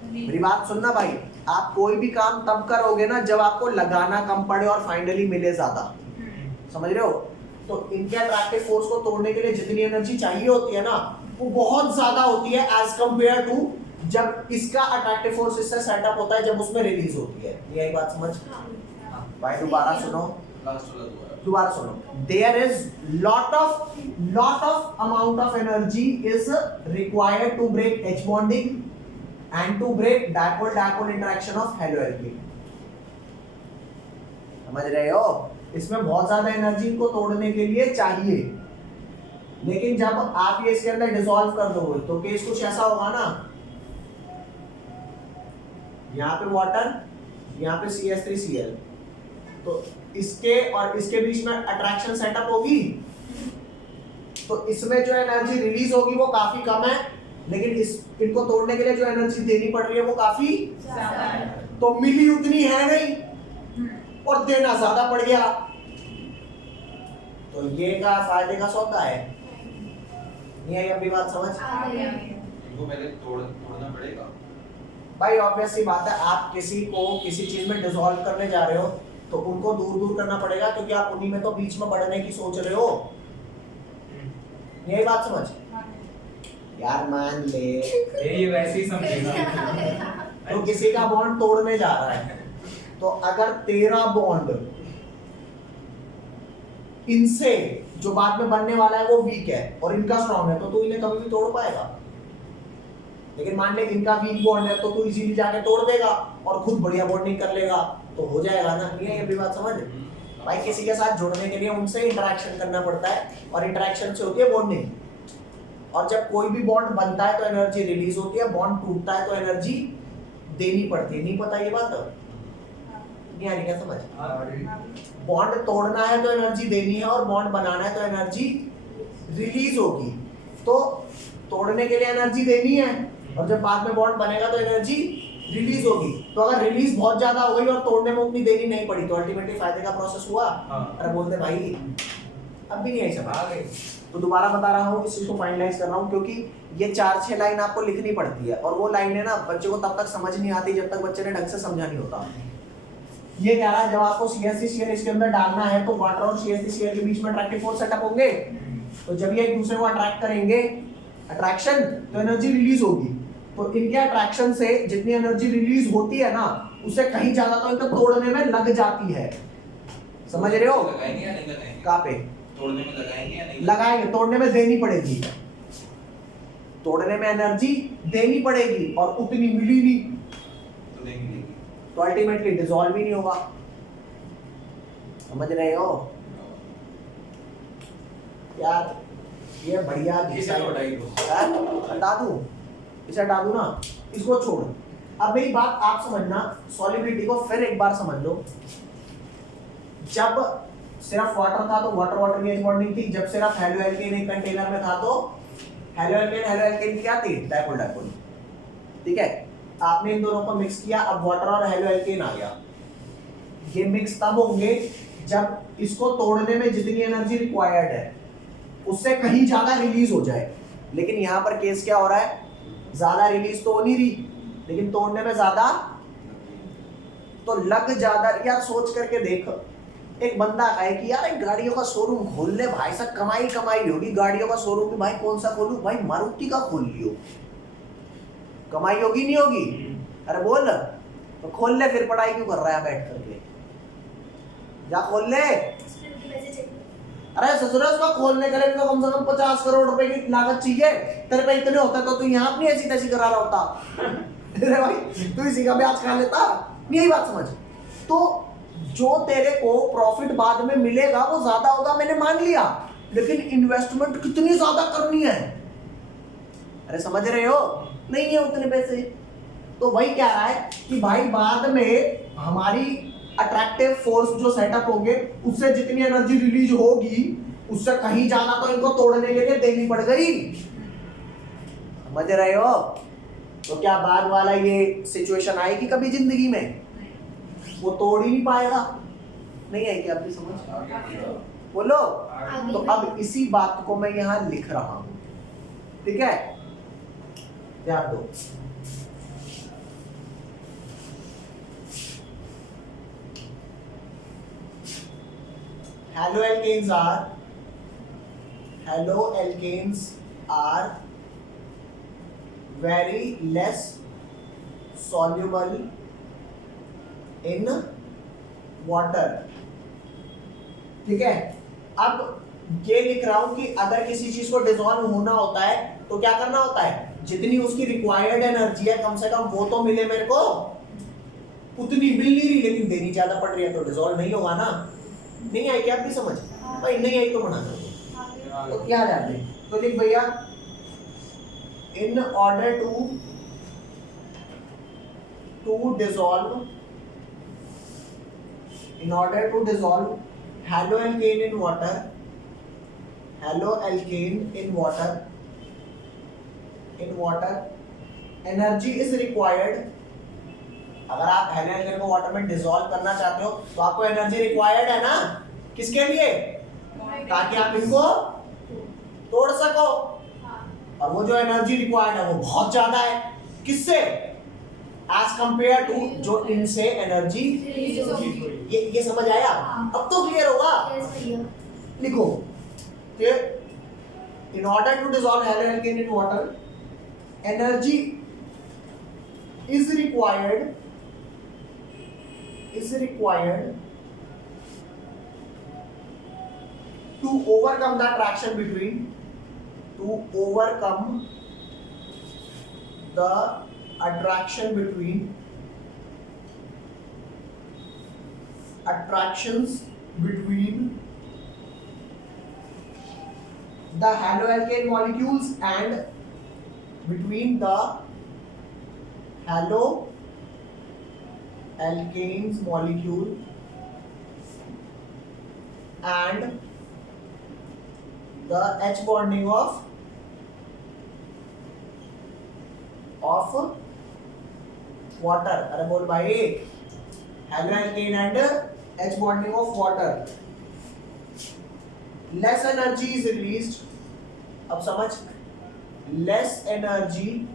मेरी बात सुनना भाई, आप कोई भी काम तब करोगे ना जब आपको लगाना कम पड़े और फाइनली मिले ज्यादा। समझ रहे हो? तो इनके अट्रैक्टिव फोर्स को तोड़ने के लिए जितनी एनर्जी चाहिए होती है ना, वो बहुत ज्यादा होती है एज कंपेयर टू जब इसका अट्रैक्टिव फोर्स इससे सेटअप होता है, जब उसमें रिलीज होती है। यही बात समझ भाई? दोबारा सुनो, दोबारा सुनो। There is lot of amount of energy is required to break H bonding and to break dipole interaction of haloalkane। समझ रहे हो? इसमें बहुत ज्यादा एनर्जी इनको तोड़ने के लिए चाहिए, लेकिन जब आप ये इसके अंदर डिसॉल्व कर दोगे तो केस कुछ ऐसा होगा ना, यहाँ पे वाटर, यहाँ पे CH3Cl, तो इसके और इसके बीच में अट्रैक्शन सेटअप होगी, तो इसमें जो एनर्जी रिलीज होगी वो काफी कम है, लेकिन इनको तोड़ने के लिए जो एनर्जी देनी पड़ रही है वो काफी ज्यादा है। तो मिली उतनी है नहीं और देना ज्यादा पड़ गया, तो ये का फायदे का सौदा है। नहीं आई अपनी बात समझ? इनको पहले तोड़ना पड़ेगा भाई। ऑब्वियस सी बात है, आप किसी को किसी चीज में डिसॉल्व करने जा रहे हो तो उनको दूर दूर करना पड़ेगा, क्योंकि आप उन्हीं में तो बीच में बढ़ने की सोच रहे हो। यही बात समझ? यार मान ले ये वैसे ही समझेगा। तो किसी का बॉन्ड तोड़ने जा रहा है, तो अगर तेरा बॉन्ड इनसे जो बाद में बनने वाला है वो वीक है और इनका स्ट्रॉन्ग है, तो तू इन्हें कभी भी तोड़ पाएगा। लेकिन मान ले इनका वीक बॉन्ड है तो तू इजीली जाके तोड़ देगा और खुद बढ़िया बॉन्डिंग कर लेगा, तो हो जाएगा ना। ये भी बात समझ भाई? किसी के साथ जुड़ने के लिए उनसे इंटरेक्शन करना पड़ता है, और इंटरेक्शन से होती है बॉन्डिंग। और जब कोई भी बॉन्ड बनता है तो एनर्जी रिलीज होती है, बॉन्ड टूटता है तो एनर्जी देनी पड़ती है। नहीं पता ये बात? नहीं आ रही क्या समझ? बॉन्ड तोड़ना है तो एनर्जी देनी है, और बॉन्ड बनाना है तो एनर्जी रिलीज होगी। तो तोड़ने के लिए एनर्जी देनी है, और जब बाद में बॉन्ड बनेगा तो एनर्जी रिलीज होगी। तो अगर रिलीज बहुत ज्यादा हो गई और तोड़ने में उतनी देरी नहीं पड़ी तो अल्टीमेटली फायदे का प्रोसेस हुआ। अरे बोलते भाई अब भी नहीं आई समझ? तो दोबारा बता रहा हूँ, इस चीज को फाइनलाइज कर रहा हूँ, क्योंकि ये 4-6 लाइन आपको लिखनी पड़ती है, और वो लाइनें ना बच्चे को तब तक समझ नहीं आती जब तक बच्चे ने ढंग से समझा नहीं होता। ये कह रहा है जब आपको CH3Cl इसके अंदर डालना है तो वाटर और CH3Cl के बीच में अट्रैक्टिव फोर्स सेटअप होंगे। तो जब ये एक दूसरे को अट्रैक्ट करेंगे, अट्रैक्शन, तो एनर्जी रिलीज होगी। तो इनके अट्रैक्शन से जितनी एनर्जी रिलीज होती है ना, उससे कहीं ज्यादा तो इनको तोड़ने में लग जाती है। समझ रहे हो? लगाएंगे या नहीं लगाएंगे? कहाँ पे? तोड़ने में लगाएंगे या नहीं लगाएंगे, तोड़ने में देनी पड़ेगी। तोड़ने में एनर्जी देनी पड़ेगी और उतनी मिली नहीं तो देंगे। तो अल्टीमेटली डिसॉल्व ही नहीं होगा। समझ रहे हो यार? ये बढ़िया इसे हटाई दो। हटा दूं, इसे हटा दूं ना, इसको छोड़। अब मेरी बात आप समझना, सॉलिबिलिटी को फिर एक बार समझ लो। जब सिर्फ वाटर था तो वाटर वाटर की बॉन्डिंग थी। जब सिर्फ हेलो एल्केन एक कंटेनर में था तो हेलो एल्केन क्या थी? Dipole dipole. ठीक है, आपने इन दोनों को मिक्स किया, अब वाटर और हेलो एल्केन आ गया। ये मिक्स तब होंगे जब इसको तोड़ने में जितनी एनर्जी रिक्वायर्ड है उससे कहीं ज्यादा रिलीज हो जाए। लेकिन यहाँ पर केस क्या हो रहा है? ज्यादा रिलीज तो हो नहीं रही, लेकिन तोड़ने में ज्यादा तो लग ज्यादा। यार सोच करके देख, एक बंदा कहे कि यार एक गाड़ियों का शोरूम खोल ले भाई, सब कमाई कमाई होगी गाड़ियों का शोरूम भी। भाई कौन सा खोलूं? भाई मारुति का खोल लियो, कमाई होगी नहीं होगी? अरे बोल, तो खोल ले, फिर पढ़ाई क्यों कर रहा है बैठ करके? जा खोल ले। अरे ससुरा, उसका खोलने के लिए तो कम से कम 50 करोड़ रुपए की लागत चाहिए। तेरे पे इतने होता तो तू यहाँ अपनी ऐसी तैसी करा रहा होता। अरे भाई तू इसी का ब्याज खा लेता। यही बात समझ। तो जो तेरे को प्रॉफिट बाद में मिलेगा वो ज्यादा होगा, मैंने मान लिया, लेकिन इन्वेस्टमेंट कितनी ज्यादा करनी है? अरे समझ रहे हो? नहीं है उतने पैसे। तो वही कह रहा है कि भाई बाद में हमारी अट्रैक्टिव फोर्स जो सेटअप होंगे उससे जितनी एनर्जी रिलीज होगी उससे कहीं ज्यादा तो इनको तोड़ने के लिए देनी पड़ गई। समझ रहे हो? तो क्या बाद वाला ये सिचुएशन आएगी कभी जिंदगी में? वो तोड़ ही नहीं पाएगा। नहीं आएगी आपकी समझ? बोलो। तो अब इसी बात को मैं यहाँ लिख रहा हूं, ठीक है? ध्यान दो। Haloalkanes are very less soluble in water। ठीक है, अब ये लिख रहा हूं कि अगर किसी चीज को डिसॉल्व होना होता है तो क्या करना होता है? जितनी उसकी रिक्वायर्ड एनर्जी है कम से कम वो तो मिले मेरे को। उतनी मिल नहीं रही लेकिन देनी ज्यादा पड़ रही है तो डिसॉल्व नहीं होगा ना। नहीं आई क्या आपकी समझ? भाई नहीं आई तो बना दो। तो क्या जाते? तो लिख भैया, in order to dissolve haloalkane in water energy is required। अगर आप हेलोएल्केन को वाटर में डिसॉल्व करना चाहते हो तो आपको एनर्जी रिक्वायर्ड है ना? किसके लिए? ताकि आप इनको तोड़ सको। और वो जो एनर्जी रिक्वायर्ड है वो बहुत ज्यादा है। किससे? एज कंपेयर टू जो इनसे एनर्जी। ये समझ आया? अब तो क्लियर होगा। लिखो, in order to dissolve haloalkane in water energy is required to overcome the attraction between the haloalkane molecules and between the haloalkanes molecule and the H bonding of water। अरे बोल भाई, haloalkane and H bonding of water, less energy is released। अब समझ, less energy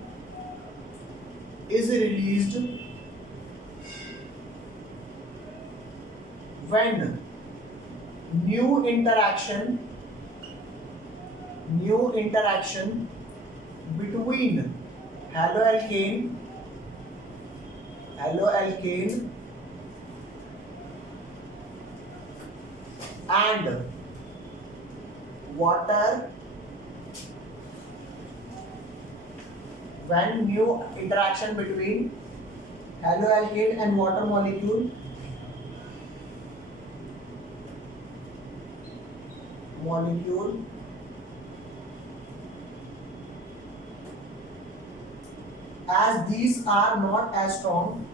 is released when new interaction between haloalkane and water, when new interaction between haloalkane and water molecule as these are not as strong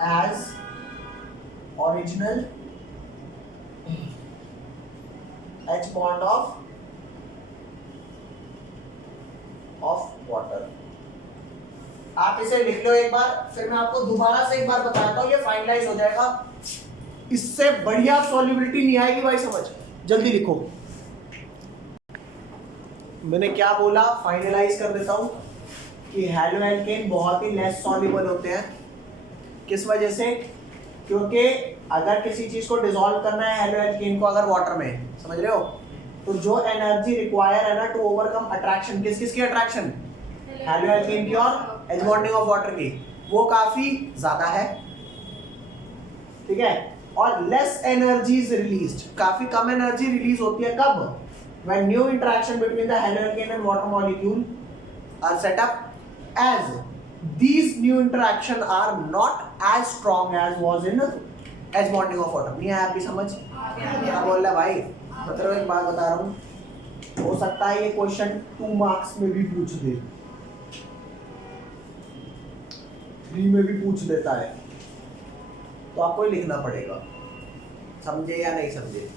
as original H bond of water. आप इसे लिख लो एक बार, फिर मैं आपको दोबारा से एक बार बताता हूँ, ये फाइनलाइज हो जाएगा। इससे बढ़िया सॉल्युबिलिटी नहीं आएगी भाई, समझ, जल्दी लिखो। मैंने क्या बोला, फाइनलाइज कर देता हूँ कि हैलोएल्केन बहुत ही लेस सॉल्युबल होते हैं। किस वजह से? क्योंकि अगर किसी चीज को डिसॉल्व करना है हैलोएल्केन को अगर वाटर में, समझ रहे हो, तो जो एनर्जी रिक्वायर है ना टू ओवरकम अट्रैक्शन, किसकी अट्रैक्शन? हैलोएल्केन की और एच बॉन्डिंग ऑफ वाटर की, वो काफी ज्यादा है, ठीक है। और लेस एनर्जी इज रिलीज्ड, काफी कम एनर्जी रिलीज होती है। कब? when new interaction between the haloalkane and water molecule are set up, as these new interaction are not as strong as was in H bonding of water. नहीं है आपकी समझ? क्या बोल रहा है भाई? मतलब एक बात बता रहा हूँ, हो सकता है ये क्वेश्चन 2 मार्क्स में भी पूछ दे, 3 में भी पूछ देता है, तो आपको ही लिखना पड़ेगा, समझे या नहीं समझे।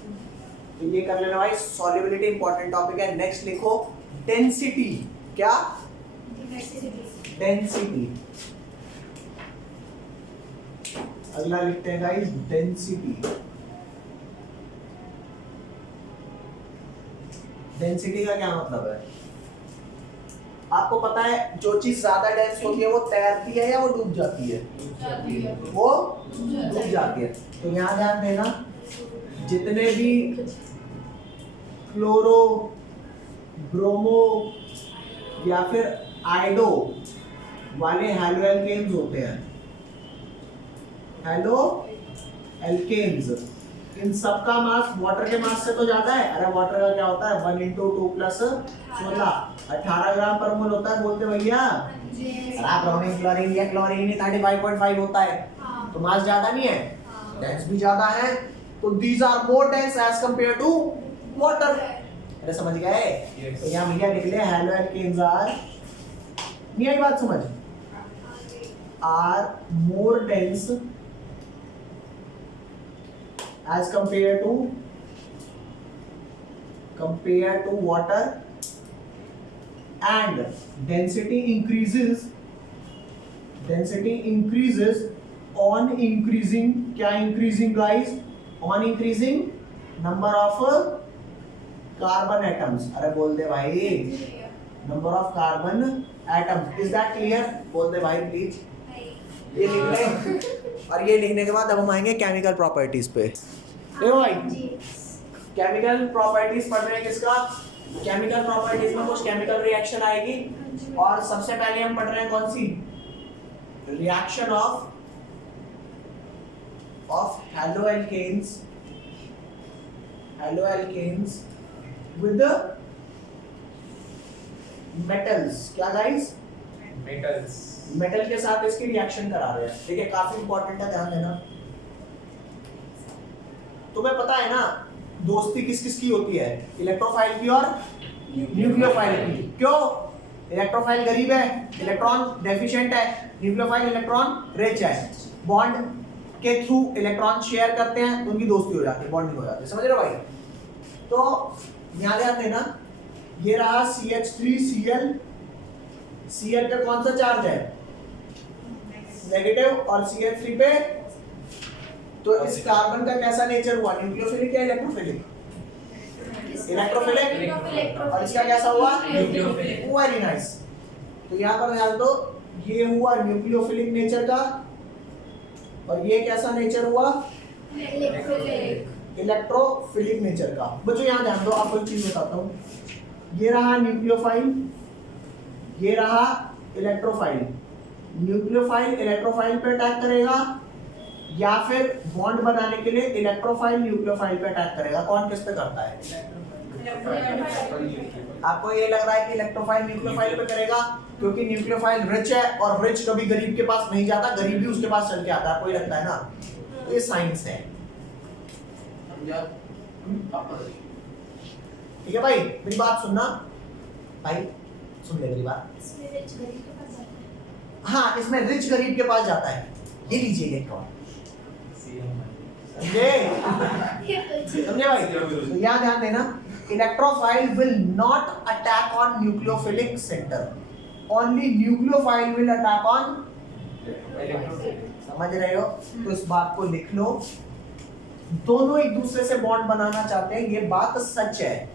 तो ये कर लेना भाई, सॉल्युबिलिटी इंपॉर्टेंट टॉपिक है। नेक्स्ट लिखो डेंसिटी। क्या? डेंसिटी। अगला लिखते हैं गाइस डेंसिटी। डेंसिटी का क्या मतलब है? आपको पता है जो चीज ज्यादा डेंस होती है वो तैरती है या वो डूब जाती है? वो डूब जाती है। तो यहाँ ध्यान देना, जितने भी क्लोरो, ब्रोमो या फिर आयोडो वाले हैलोएल्केन्स होते हैं, हैलोएल्केन्स, इन सबका मास वाटर के मास से तो ज्यादा है। अरे वाटर का क्या होता है? 1 × 2 + 16 18 ग्राम पर मोल होता है, बोलते भैया। ब्रोमीन, क्लोरीन या क्लोरीन 35.5 होता है, तो मास ज्यादा नहीं है, डेंस भी ज्यादा है। तो these are more dense as compared to water. अरे समझ गए? तो यहाँ भैया लिख ले हैलोएल्केन्स आर, नहीं आई बात समझ? Are more dense as compared to water, and density increases on increasing, क्या increasing guys? On increasing number of carbon atoms. अरे बोल दे भाई, number of carbon atoms. Is that clear? बोल दे भाई प्लीज। ये लिख ले, और ये लिखने के बाद अब हम आएंगे केमिकल प्रॉपर्टीज पे। देखो भाई, केमिकल प्रॉपर्टीज पढ़ रहे हैं किसका? केमिकल प्रॉपर्टीज में कुछ केमिकल रिएक्शन आएगी, और सबसे पहले हम पढ़ रहे हैं कौन सी? Reaction of haloalkanes with the metals। क्या गाइस? मेटल के साथ इसकी रिएक्शन करा रहे हैं, ठीक है, काफी इंपॉर्टेंट है, ध्यान देना। तुम्हें पता है ना दोस्ती किस किस की होती है? इलेक्ट्रोफाइल की और न्यूक्लियोफाइल की। क्यों? इलेक्ट्रोफाइल गरीब है, इलेक्ट्रॉन डेफिशिएंट है, न्यूक्लियोफाइल इलेक्ट्रॉन रिच है, बॉन्ड के थ्रू इलेक्ट्रॉन शेयर करते हैं, तो उनकी दोस्ती हो जाती है, बॉन्डिंग हो जाती है, समझ रहे हो भाई? तो यहाँ ध्यान देना, ये रहा CH3Cl, Cl पे कौन सा चार्ज है? नेगेटिव, और CH3 पे, तो इस कार्बन का कैसा नेचर हुआ? न्यूक्लियोफिलिक या इलेक्ट्रोफिलिक? इलेक्ट्रोफिलिक, और इसका कैसा हुआ? न्यूक्लियोफिलिक। Very nice. तो यहाँ पर ध्यान दो, ये हुआ न्यूक्लियोफिलिक नेचर का, और ये कैसा नेचर हुआ? इलेक्ट्रोफिलिक नेचर का। बच्चों यहाँ ध्यान दो, आपको एक चीज बताता हूँ, ये रहा न्यूक्लियोफाइल, ये रहा इलेक्ट्रोफाइल। न्यूक्लियोफाइल इलेक्ट्रोफाइल पे अटैक करेगा, या फिर बॉन्ड बनाने के लिए इलेक्ट्रोफाइल न्यूक्लियोफाइल पे अटैक करेगा। कौन किस पे करता है? आपको ये लग रहा है कि इलेक्ट्रोफाइल न्यूक्लियोफाइल पे करेगा, क्योंकि न्यूक्लियोफाइल रिच है, और रिच कभी गरीब के पास नहीं जाता, गरीब भी उसके पास चल के आता है। आपको ये लगता है ना? तो ये साइंस है। ठीक है भाई, मेरी बात सुनना भाई, सुन ले मेरी बात। हाँ, इसमें रिच गरीब के पास जाता है। ये लीजिए इलेक्ट्रॉन, समझे? समझे भाई? तो यहाँ ध्यान देना, electrophile will not attack on nucleophilic centre, only nucleophile will attack on. समझ रहे हो? तो इस बात को लिख लो, दोनों एक दूसरे से बॉन्ड बनाना चाहते हैं, ये बात सच है,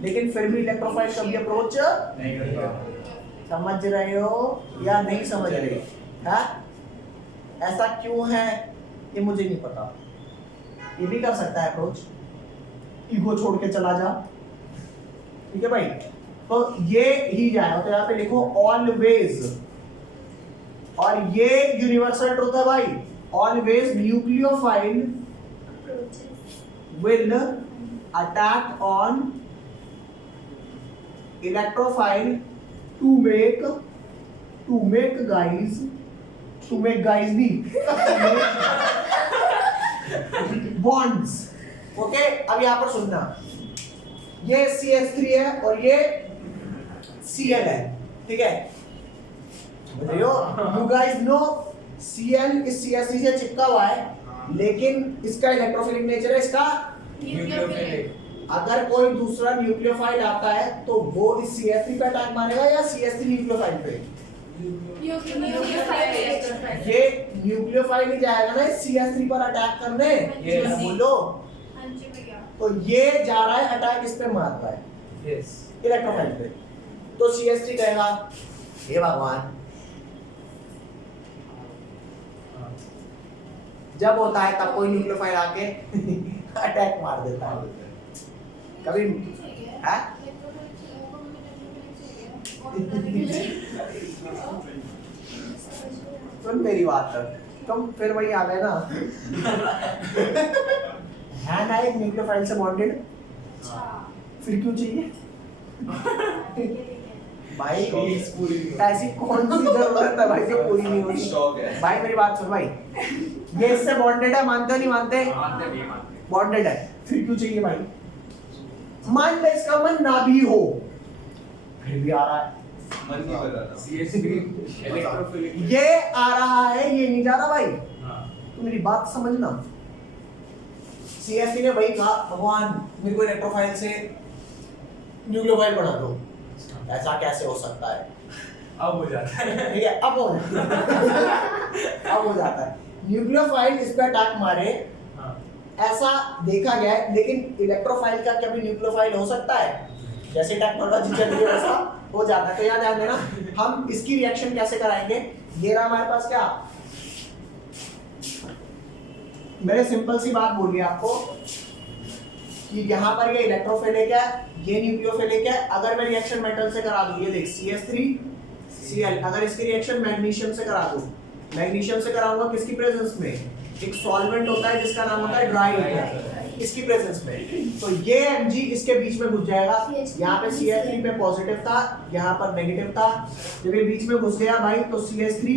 लेकिन फिर भी इलेक्ट्रोफाइल कभी अप्रोच नहीं करता। समझ रहे हो या नहीं समझ रहे? है ऐसा क्यों है ये मुझे नहीं पता। ये भी कर सकता है अप्रोच, ईगो छोड़ के चला जा। ठीक है भाई, तो ये ही जाएगा, तो यहाँ पे लिखो ऑलवेज, और ये यूनिवर्सल ट्रुथ है भाई, always nucleophile will attack on electrophile to make guys bonds। Okay, अब यहां पर सुनना, ये CH3 है और ये Cl है, ठीक है? यू गाइस नो Cl इस CH3 से चिपका हुआ है, लेकिन इसका इलेक्ट्रोफिलिक नेचर है, इसका न्यूक्लियोफिलिक। अगर कोई दूसरा न्यूक्लियोफाइल आता है तो वो इस CH3 पे अटैक मारेगा या CH3 न्यूक्लियोफाइल पे? ये न्यूक्लियोफाइल ही जाएगा ना इस CH3 पर अटैक करने। Yes. बोलो, तो ये जा रहा है अटैक इस पे मार रहा है यस। इलेक्ट्रोफाइल पे, तो CH3 कहेगा हे भगवान। जब होता है तब कोई न्यूक्लियोफाइल आके अटैक मार देता है। कभी है? सुन मेरी बात कर, तुम फिर वही आ गए ना। है ना एक न्यूक्लियोफाइल से बॉन्डेड, फिर क्यों चाहिए भाई? ऐसी कौन सी जरूरत है भाई जो पूरी नहीं होती? स्टॉक है भाई मेरी बात सुन भाई, ये इससे बॉन्डेड है, मानते हो नहीं मानते? बॉन्डेड है, फिर क्यों चाहिए भाई? मान ले इसका मन ना भी हो, फिर भी आ रहा है। मन नहीं कर रहा था। CH3 electrophilic. ये आ रहा है, ये नहीं जा रहा भाई। तो मेरी बात समझना, CH3 ने वही कहा, भगवान मेरे को इलेक्ट्रोफाइल से न्यूक्लियोफाइल बना दो। ऐसा कैसे हो सकता है? अब हो जाता है। ठीक है, अब हो अब हो जाता है। न्यूक्लियोफाइल इस पे अटैक मारे, ऐसा देखा गया है, लेकिन इलेक्ट्रोफाइल का कभी न्यूक्लियोफाइल हो सकता है? जैसे टेक्नोलॉजी चल रही है वैसा हो जाता है। तो याद ध्यान देना, हम इसकी रिएक्शन कैसे कराएंगे? ये रहा हमारे पास क्या, मैंने सिंपल सी बात बोली आपको कि यहाँ पर ये इलेक्ट्रोफिलिक है, ये न्यूक्लियोफिलिक है। अगर मैं रिएक्शन मेटल से करा दूं, ये देख CH3Cl, अगर इसकी रिएक्शन मैग्नीशियम से करा दूं, मैग्नीशियम से कराऊंगा किसकी प्रेजेंस में? एक सॉल्वेंट होता है जिसका नाम होता है ड्राई लिक्विड, इसकी प्रेजेंस में। तो ये Mg इसके बीच में घुस जाएगा। यहाँ पे CH3 पे पॉजिटिव था, यहाँ पर नेगेटिव था, जब ये बीच में घुस गया भाई तो CH3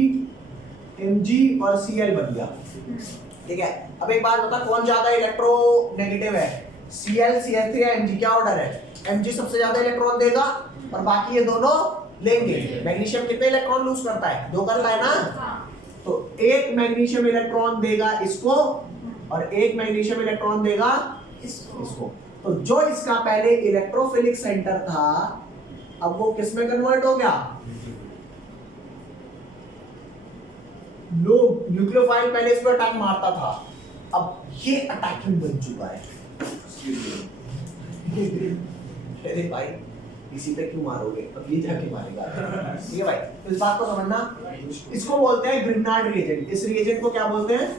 Mg और Cl बन गया। ठीक है, अब एक बात बता, कौन ज्यादा इलेक्ट्रो नेगेटिव है, Cl, CH3 या Mg? क्या ऑर्डर है? Mg सबसे ज्यादा इलेक्ट्रॉन देगा और बाकी ये दोनों लेंगे। मैग्नीशियम कितने इलेक्ट्रॉन लूज करता है? 2 करता है ना। तो एक मैग्नीशियम इलेक्ट्रॉन देगा इसको और एक मैग्नीशियम इलेक्ट्रॉन देगा इसको। तो जो इसका पहले इलेक्ट्रोफिलिक सेंटर था, अब वो किस में कन्वर्ट हो गया? लोग न्यूक्लियोफाइल पहले इस पर अटैक मारता था, अब ये अटैकिंग बन चुका है। अरे भाई इसी पे क्यों मारोगे, अब ये जाके मारेगा। ठीक है भाई, तो इस बात को समझना। इसको बोलते हैं ग्रिग्नार्ड रिएजेंट। इस रिएजेंट को क्या बोलते हैं?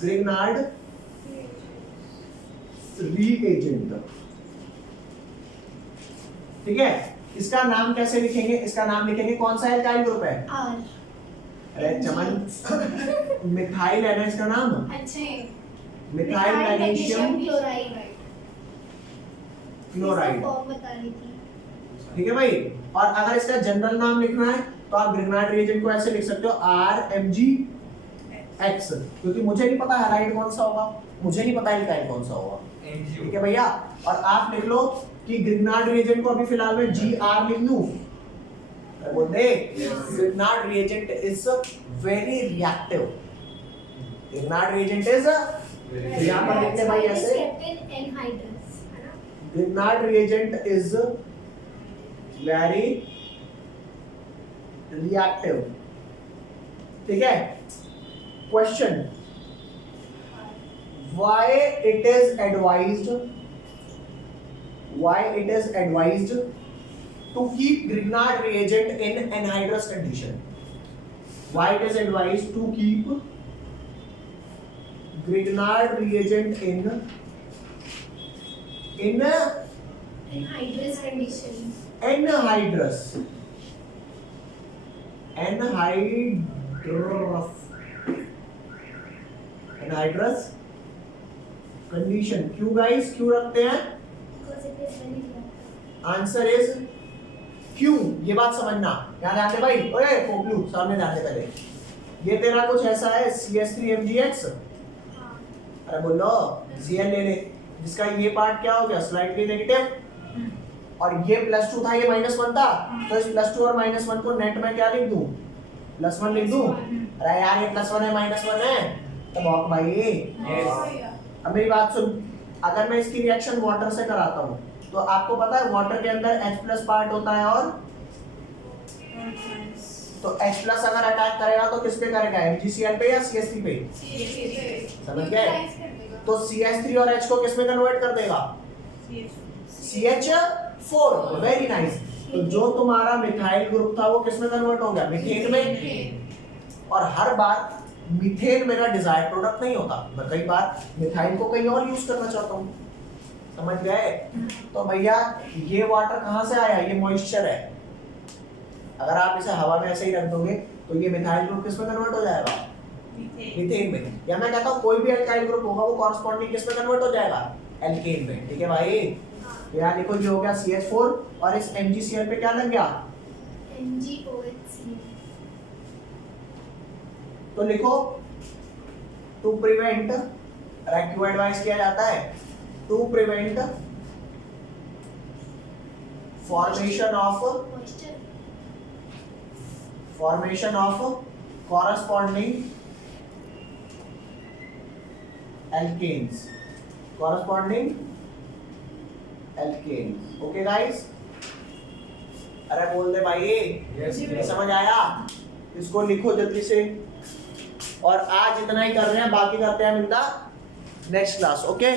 Grignard reagent. ठीक है, इसका नाम कैसे लिखेंगे? इसका नाम लिखेंगे, कौन सा एल्काइल ग्रुप है? R। अरे चमन, मिथाइल है ना इसका नाम, अच्छे methyl magnesium chloride. Chloride. Form बता रही थी। ठीक है भाई, और अगर इसका जनरल नाम लिखना है तो आप ग्रिग्नार्ड रिएजेंट को ऐसे लिख सकते हो RMgX, क्योंकि मुझे नहीं पता हैलाइड कौन सा होगा, मुझे नहीं पता एल्काइल कौन सा होगा। ठीक है भैया, और आप लिख लो कि ग्रिग्नार्ड रिएजेंट को अभी फिलहाल में GR लिख लूं, बोल दे Grignard reagent is very reactive. Grignard reagent is, यहां पर लिखते भाई ऐसे, एनहाइड्रस है ना। Grignard reagent is very reactive. ठीक है, question, why it is advised to keep Grignard reagent in anhydrous condition? Why it is advised to keep Grignard reagent in anhydrous condition. anhydrous condition? क्यों guys, क्यों रखते हैं? Because it is very reactive. Answer is क्यों, ये बात समझना। यहाँ ध्यान दे भाई, ओए पोपलू सामने ध्यान दे पहले। ये तेरा कुछ ऐसा है CH3MgX, हां अरे बोलो Cl ले ले, जिसका ये पार्ट क्या हो गया, स्लाइटली नेगेटिव, और ये +2 था, ये -1 था, तो इस +2 और -1 को नेट में क्या लिख दूं, +1 लिख दूं। अरे यार ये +1 है -1 है, तो बहुत भाई। अब मेरी बात सुन, अगर मैं इसकी रिएक्शन वाटर से कराता हूँ तो आपको पता है वाटर के अंदर H+ पार्ट होता है, और तो H+ अगर अटैक करेगा तो किस पे करेगा, MgCl पे या CH3 पे? समझ गए? तो CH3 और H को किस में कन्वर्ट कर देगा, CH4। Very nice. तो जो तुम्हारा मिथाइल ग्रुप था वो किस में कन्वर्ट हो गया, मीथेन में। और हर बार मीथेन मेरा डिजायर्ड प्रोडक्ट नहीं होता, मैं कई बार मिथाइल को कहीं और यूज करना चाहता हूँ। समझ गए? तो भैया ये वाटर कहाँ से आया, ये मॉइस्चर है। अगर आप इसे हवा में ऐसे ही रख दोगे तो ये मिथाइल ग्रुप किस में कन्वर्ट हो जाएगा, मीथेन में। या मैं कहता हूँ कोई भी एल्काइल ग्रुप होगा वो कॉरस्पॉन्डिंग किस में कन्वर्ट हो जाएगा, एल्केन में। ठीक है भाई, यहाँ लिखो ये हो गया CH4, और इस MgCl पे क्या लग गया, MgOH। तो लिखो टू प्रिवेंट, क्यों एडवाइस किया जाता है, to prevent formation of corresponding alkanes, okay guys? अरे बोल दे भाई, समझ आया? इसको लिखो जल्दी से, और आज इतना ही कर रहे हैं, बाकी करते हैं in the next class. Okay